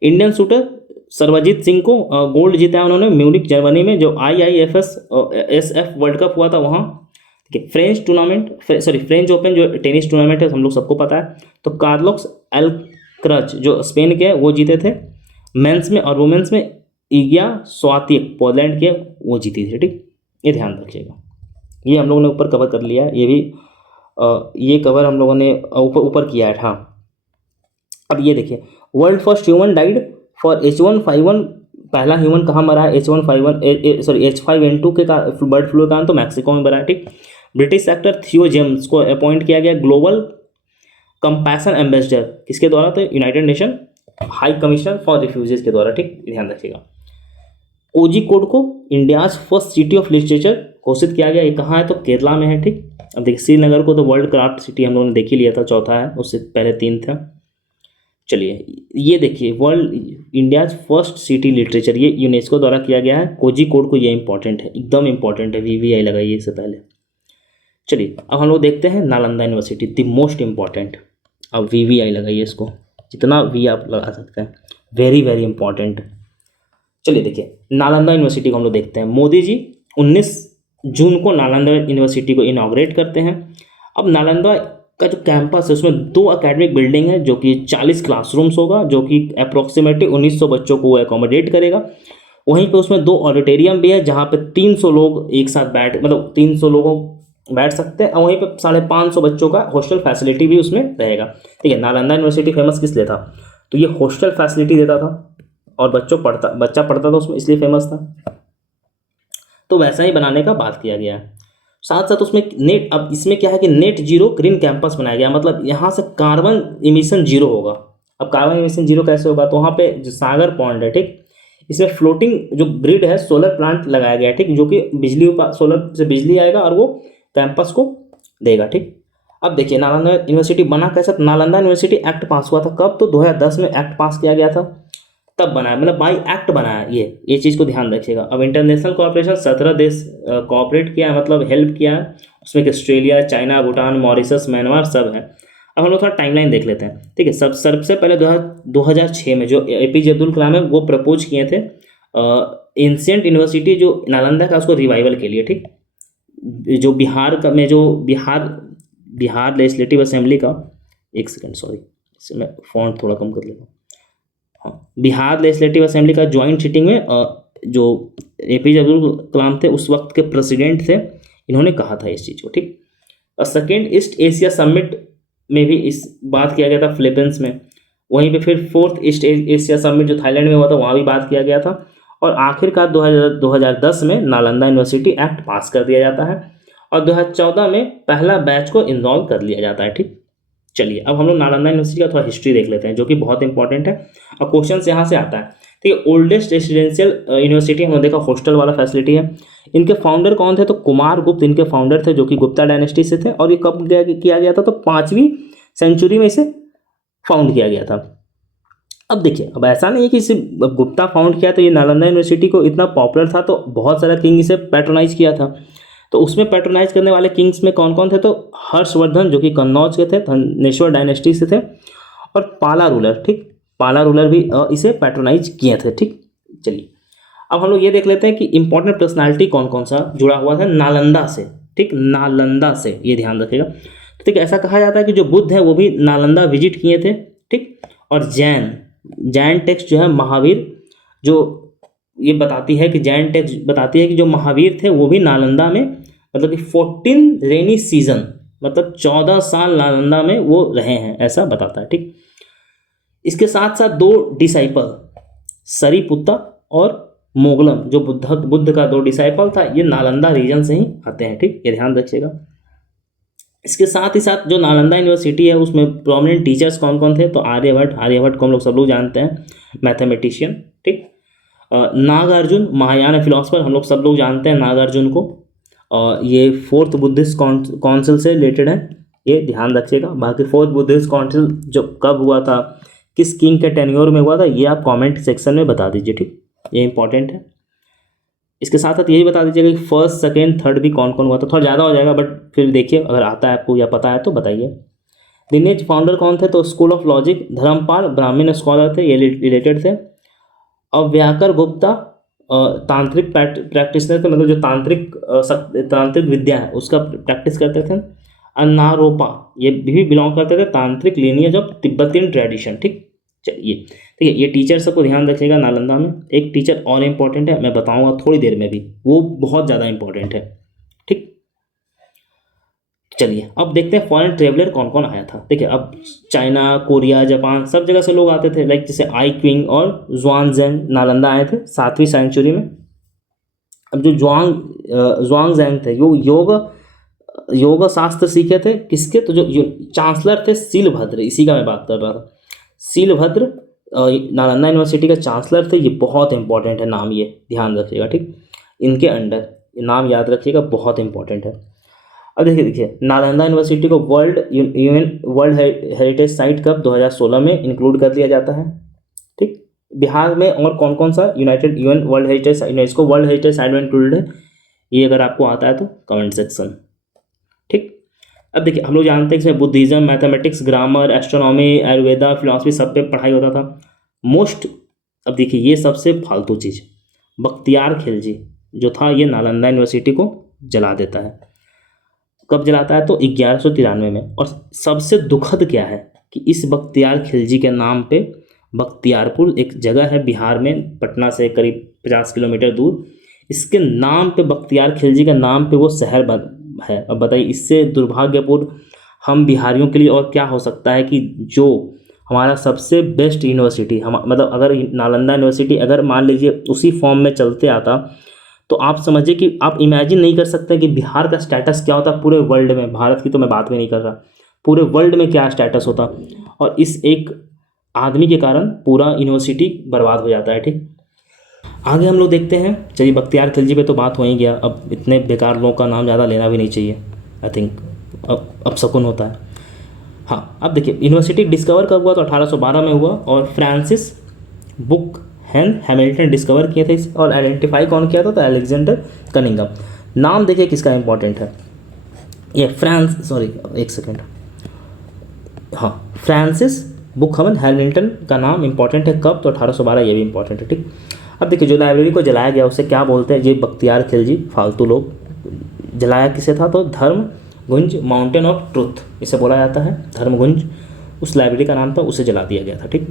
इंडियन शूटर सर्वजीत सिंह को गोल्ड जीता है उन्होंने म्यूनिक जर्मनी में, जो IIFSF वर्ल्ड कप हुआ था वहाँ। फ्रेंच ओपन जो टेनिस टूर्नामेंट है हम लोग सबको पता है, तो कार्लोस एल्कराज जो स्पेन के वो जीते थे मेंस में, और वुमेन्स में इगिया स्वातिक पोलैंड के वो जीती थी। ठीक, ये ध्यान रखिएगा। ये हम लोगों ने ऊपर कवर कर लिया है, ये भी ये कवर हम लोगों ने ऊपर किया है। हाँ, अब ये देखिए world first human died for H1N1, पहला ह्यूमन कहाँ मरा है, H5N2 के बर्ड फ्लू के कारण, तो मैक्सिको में मरा है। ठीक, ब्रिटिश एक्टर थियो जेम्स को अपॉइंट किया गया ग्लोबल कंपैशन एम्बेसडर, किसके द्वारा, तो United nation high commissioner for refugees के द्वारा। ठीक, ध्यान रखिएगा। कोझिकोड को India's first city of literature घोषित किया गया, ये कहाँ है, तो केरला में है। ठीक, अब देखिए श्रीनगर को तो वर्ल्ड क्राफ्ट सिटी हम लोगों ने देख ही लिया था, चौथा है, उससे पहले 3 था। चलिए ये देखिए world India's first city literature, ये यूनेस्को द्वारा किया गया है कोझिकोड को, ये इंपॉर्टेंट है, एकदम इंपॉर्टेंट है, VVI लगाइए इससे पहले। चलिए अब हम लोग देखते हैं Nalanda university, the most important. अब VVI लगाइए इसको, जितना भी आप लगा सकते हैं, वेरी वेरी इंपॉर्टेंट। चलिए देखिए नालंदा यूनिवर्सिटी को हम लोग देखते हैं। मोदी जी 19 जून को नालंदा यूनिवर्सिटी को इनॉग्रेट करते हैं। अब नालंदा का जो कैंपस है उसमें 2 एकेडमिक बिल्डिंग है, जो कि 40 क्लासरूम्स होगा, जो कि अप्रोक्सीमेटली 1900 बच्चों को एकोमोडेट करेगा। वहीं पे उसमें 2 ऑडिटोरियम भी है, जहाँ पे 300 लोग एक साथ मतलब 300 लोगों बैठ सकते हैं, और वहीं पे 550 बच्चों का हॉस्टल फैसिलिटी भी उसमें रहेगा। ठीक है, नालंदा यूनिवर्सिटी फेमस किस लिए था, तो ये हॉस्टल फैसिलिटी देता था और बच्चा पढ़ता था उसमें, इसलिए फेमस था। तो वैसा ही बनाने का बात किया गया है। साथ साथ उसमें नेट, अब इसमें क्या है कि नेट जीरो ग्रीन कैंपस बनाया गया, मतलब यहाँ से कार्बन इमिशन जीरो होगा। अब कार्बन इमिशन जीरो कैसे होगा, तो वहाँ पे जो सागर पॉन्ड है, ठीक, इसमें फ्लोटिंग जो ग्रिड है सोलर प्लांट लगाया गया है, ठीक, जो कि सोलर से बिजली आएगा और वो कैंपस को देगा। ठीक, अब देखिए नालंदा यूनिवर्सिटी बना कैसा, नालंदा यूनिवर्सिटी एक्ट पास हुआ था कब, तो 2010 में एक्ट पास किया गया था, तब बनाया, मतलब बाई एक्ट बनाया। ये चीज़ को ध्यान रखिएगा। अब इंटरनेशनल कोऑपरेशन 17 देश कोऑपरेट किया है, मतलब हेल्प किया है उसमें, कि Australia, China, Bhutan, Mauritius, Myanmar सब है। अब हम लोग थोड़ा टाइमलाइन देख लेते हैं। ठीक है, सबसे पहले 2006 में जो APJ अब्दुल कलाम है वो प्रपोज किए थे एंशिएंट यूनिवर्सिटी जो नालंदा का, उसको रिवाइवल के लिए। ठीक, जो बिहार का में जो बिहार लेजिस्लेटिव असेंबली का, एक सेकंड सॉरी, इससे मैं फॉन्ट थोड़ा कम कर लेता हूँ। हाँ, बिहार लेजिस्लेटिव असेंबली का ज्वाइंट सिटिंग में जो APJ अब्दुल कलाम थे उस वक्त के प्रेसिडेंट थे, इन्होंने कहा था इस चीज़ को। ठीक, और सेकेंड ईस्ट एशिया समिट में भी इस बात किया गया था फिलीपींस में। वहीं पे फिर 4th ईस्ट एशिया समिट जो थाईलैंड में हुआ था वहाँ भी बात किया गया था। और आखिरकार 2010 में नालंदा यूनिवर्सिटी एक्ट पास कर दिया जाता है और 2014 में पहला बैच को इन्वॉल्व कर लिया जाता है। ठीक, चलिए अब हम लोग नालंदा यूनिवर्सिटी का थोड़ा हिस्ट्री देख लेते हैं, जो कि बहुत इंपॉर्टेंट है और क्वेश्चन यहाँ से आता है। ठीक है, ओल्डेस्ट रेसिडेंशियल यूनिवर्सिटी हमने देखा हॉस्टल वाला फैसिलिटी है। इनके फाउंडर कौन थे, तो कुमार गुप्त इनके फाउंडर थे, जो कि गुप्ता डायनेस्टी से थे। और ये कब किया गया था, तो 5वीं सेंचुरी में इसे फाउंड किया गया था। अब देखिए, अब ऐसा नहीं है कि इसे गुप्ता फाउंड किया तो ये नालंदा यूनिवर्सिटी को इतना पॉपुलर था तो बहुत सारा किंग इसे पैट्रोनाइज किया था। तो उसमें पैट्रोनाइज करने वाले किंग्स में कौन कौन थे, तो हर्षवर्धन जो कि कन्नौज के थे, धनेश्वर डायनेस्टी से थे, और पाला रूलर। ठीक, पाला रूलर भी इसे पैट्रोनाइज किए थे। ठीक, चलिए अब हम लोग ये देख लेते हैं कि इंपॉर्टेंट पर्सनालिटी कौन कौन सा जुड़ा हुआ था नालंदा से। ठीक, नालंदा से, ये ध्यान रखिएगा। ठीक, ऐसा कहा जाता है कि जो बुद्ध है वो भी नालंदा विजिट किए थे। ठीक, और जैन टेक्स्ट जो है महावीर, जो ये बताती है कि जैन टेक्स्ट बताती है कि जो महावीर थे वो भी नालंदा में, मतलब कि 14 रेनी सीजन, मतलब 14 साल नालंदा में वो रहे हैं, ऐसा बताता है। ठीक, इसके साथ साथ 2 डिसाइपल सरीपुत्ता और मोगलम, जो बुद्ध का 2 डिसाइपल था, ये नालंदा रीजन से ही आते हैं। ठीक, ये ध्यान रखिएगा। इसके साथ ही साथ जो नालंदा यूनिवर्सिटी है उसमें प्रोमिनेंट टीचर्स कौन कौन थे, तो आर्यभट्ट को हम लोग सब लोग जानते हैं, मैथमेटिशियन। ठीक, नागार्जुन महायान फिलोसफर, हम लोग सब लोग जानते हैं नागार्जुन को, और ये 4th बुद्धिस्ट काउंसिल से रिलेटेड है, ये ध्यान रखिएगा। बाकी 4th बुद्धिस्ट काउंसिल जो कब हुआ था, किस किंग के टेन्योर में हुआ था, ये आप कमेंट सेक्शन में बता दीजिए। ठीक, ये इंपॉर्टेंट है। इसके साथ साथ यही बता दीजिएगा कि 1st, 2nd, 3rd भी कौन कौन हुआ था, थोड़ा ज़्यादा हो जाएगा बट फिर देखिए अगर आता है आपको या पता है तो बताइए। लिनेज फाउंडर कौन थे, तो स्कूल ऑफ लॉजिक धर्मपाल ब्राह्मण स्कॉलर थे, ये रिलेटेड थे। अव्याकर गुप्ता तांत्रिक प्रैक्टिसनर थे, मतलब जो तांत्रिक विद्या है उसका प्रैक्टिस करते थे। अनारोपा ये भी बिलोंग करते थे तांत्रिक लीनियज ऑफ तिब्बतियन ट्रेडिशन। ठीक, चलिए ठीक है, ये टीचर सबको ध्यान रखिएगा। नालंदा में एक टीचर और इम्पोर्टेंट है, मैं बताऊंगा थोड़ी देर में भी, वो बहुत ज़्यादा इंपॉर्टेंट है। ठीक, चलिए अब देखते हैं फॉरेन ट्रेवलर कौन कौन आया था। देखिए, अब चाइना, कोरिया, जापान सब जगह से लोग आते थे, लाइक जैसे आई क्विंग और ज़ुआंगज़ैंग नालंदा आए थे 7वीं सेंचुरी में। अब जो ज़ुआंगज़ैंग थे वो योग शास्त्र सीखे थे किसके, तो जो चांसलर थे सीलभद्र, इसी का मैं बात कर रहा था। सीलभद्र नालंदा यूनिवर्सिटी का चांसलर थे, ये बहुत इंपॉर्टेंट है नाम, ये ध्यान रखिएगा। ठीक, इनके अंडर नाम याद रखिएगा, बहुत इंपॉर्टेंट है। अब देखिए नालंदा यूनिवर्सिटी को वर्ल्ड हेरिटेज साइट कब 2016 में इंक्लूड कर दिया जाता है। ठीक, बिहार में और कौन कौन सा यूएन वर्ल्ड हेरिटेज साइट, इसको वर्ल्ड हेरिटेज साइट में इंक्लूडेड है, ये अगर आपको आता है तो कमेंट सेक्शन। ठीक, अब देखिए हम लोग जानते हैं कि इसमें Buddhism, mathematics, grammar, astronomy, Ayurveda, philosophy सब पे पढ़ाई होता था मोस्ट। अब देखिए ये सबसे फालतू चीज़, बख्तियार खिलजी जो था ये नालंदा यूनिवर्सिटी को जला देता है। कब जलाता है? तो 1193 में। और सबसे दुखद क्या है कि इस बख्तियार खिलजी के नाम पे बख्तियारपुर एक जगह है बिहार में, पटना से करीब 50 किलोमीटर दूर, इसके नाम पे, बख्तियार खिलजी के नाम पे वो शहर बन है। अब बताइए इससे दुर्भाग्यपूर्ण हम बिहारियों के लिए और क्या हो सकता है कि जो हमारा सबसे बेस्ट यूनिवर्सिटी, हम मतलब अगर नालंदा यूनिवर्सिटी अगर मान लीजिए उसी फॉर्म में चलते आता, तो आप समझिए कि आप इमेजिन नहीं कर सकते कि बिहार का स्टेटस क्या होता पूरे वर्ल्ड में। भारत की तो मैं बात भी नहीं कर रहा, पूरे वर्ल्ड में क्या स्टेटस होता। और इस एक आदमी के कारण पूरा यूनिवर्सिटी बर्बाद हो जाता है। ठीक, आगे हम लोग देखते हैं। चलिए बख्तियार खिलजी पे तो बात हो ही गया, अब इतने बेकार लोगों का नाम ज़्यादा लेना भी नहीं चाहिए, आई थिंक अब शकुन होता है। हाँ, अब देखिए यूनिवर्सिटी डिस्कवर कब हुआ? तो 1812 में हुआ, और फ्रांसिस बुकहैम हैमिल्टन डिस्कवर किए थे इसे, और आइडेंटिफाई कौन किया था? तो अलेक्जेंडर कनिंघम। नाम देखिए किसका इंपॉर्टेंट है, ये एक सेकेंड, हाँ, फ्रांसिस बुकहैम हैमिल्टन का नाम इंपॉर्टेंट है। कब? तो 1812, ये भी इंपॉर्टेंट है। ठीक, अब देखिए जो लाइब्रेरी को जलाया गया उसे क्या बोलते हैं? ये बख्तियार खिलजी फालतू लोग, जलाया किसे था? तो धर्मगुंज माउंटेन ऑफ ट्रुथ इसे बोला जाता है, धर्मगुंज उस लाइब्रेरी का नाम था, उसे जला दिया गया था। ठीक,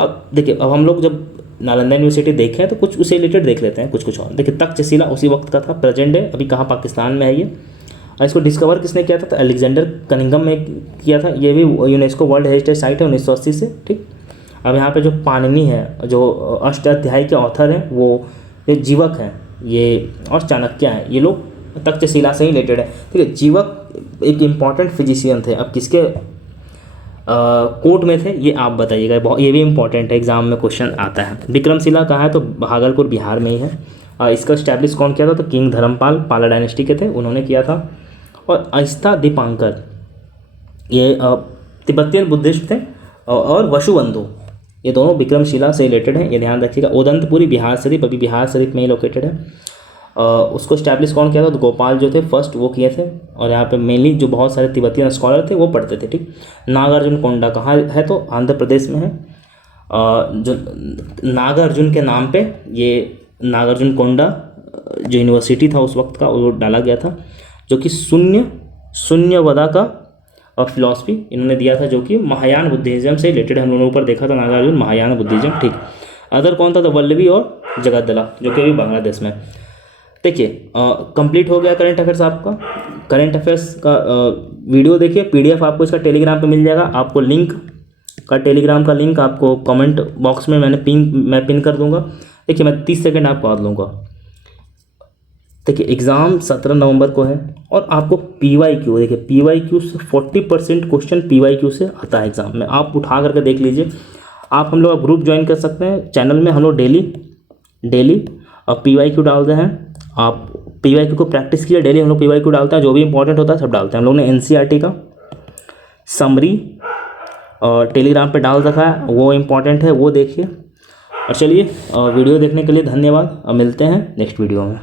अब देखिए, अब हम लोग जब नालंदा यूनिवर्सिटी देखें तो कुछ उसे रिलेटेड देख लेते हैं, कुछ और। देखिए तक्षशिला उसी वक्त का था, प्रेजेंट है अभी कहाँ? पाकिस्तान में है ये। और इसको डिस्कवर किसने किया था? तो अलेक्जेंडर कनिंघम में किया था। ये भी यूनेस्को वर्ल्ड हेरिटेज साइट है 1980 से। ठीक, अब यहाँ पे जो पाणिनि है, जो अष्टाध्यायी के ऑथर हैं, वो ये जीवक हैं ये, और चाणक्य हैं, ये लोग तक्षशिला से ही रिलेटेड है। ठीक है, जीवक एक इम्पॉर्टेंट फिजिशियन थे। अब किसके कोर्ट में थे ये आप बताइएगा, ये भी इंपॉर्टेंट है, एग्जाम में क्वेश्चन आता है। विक्रमशिला कहाँ है? तो भागलपुर बिहार में ही है। इसका स्टैब्लिश कौन किया था? तो किंग धर्मपाल, पाला डायनेस्टी के थे, उन्होंने किया था। और अहिस्ता दीपांकर ये तिब्बतियन बुद्धिस्ट थे, और वसुबंधु ये दोनों विक्रमशिला से रिलेटेड हैं, ये ध्यान रखिएगा। उदंतपुरी बिहार शरीफ अभी बिहार शरीफ में ही लोकेटेड है। उसको स्टैब्लिश कौन किया था? तो गोपाल जो थे फर्स्ट वो किए थे। और यहाँ पे मेनली जो बहुत सारे तिब्बतियन स्कॉलर थे वो पढ़ते थे। ठीक, नागार्जुन कोंडा कहाँ है? तो आंध्र प्रदेश में है। जो नागार्जुन के नाम पे ये नागार्जुन कोंडा जो यूनिवर्सिटी था उस वक्त का, वो डाला गया था, जो कि शून्यवदा का और फिलॉसफी इन्होंने दिया था, जो कि महायान बुद्धिज्म से रिलेटेड है। हम लोगों ने ऊपर देखा था नागार्जुन महायान बुद्धिज्म। ठीक, अदर कौन था? तो वल्लभी और जगद्दला, जो कि अभी बांग्लादेश में। देखिए कंप्लीट हो गया करंट अफेयर्स आपका। करंट अफेयर्स का वीडियो देखिए, पीडीएफ आपको इसका टेलीग्राम पे मिल जाएगा। आपको लिंक का, टेलीग्राम का लिंक आपको कमेंट बॉक्स में मैं पिन कर दूंगा। देखिए मैं 30 सेकंड आपको बाद लूँगा। देखिए एग्ज़ाम 17 नवंबर को है, और आपको PYQ, देखिए PYQ से 40% क्वेश्चन PYQ से आता है एग्ज़ाम में। आप उठा करके देख लीजिए। आप हम लोग ग्रुप ज्वाइन कर सकते हैं, चैनल में हम लोग डेली और PYQ डालते हैं। आप PYQ को प्रैक्टिस कीजिए, डेली हम लोग PYQ डालते हैं, जो भी इंपॉर्टेंट होता है सब डालते हैं। हम लोग ने NCERT का समरी और टेलीग्राम पे डाल रखा है, वो इम्पॉर्टेंट है, वो देखिए। और चलिए वीडियो देखने के लिए धन्यवाद, अब मिलते हैं नेक्स्ट वीडियो में।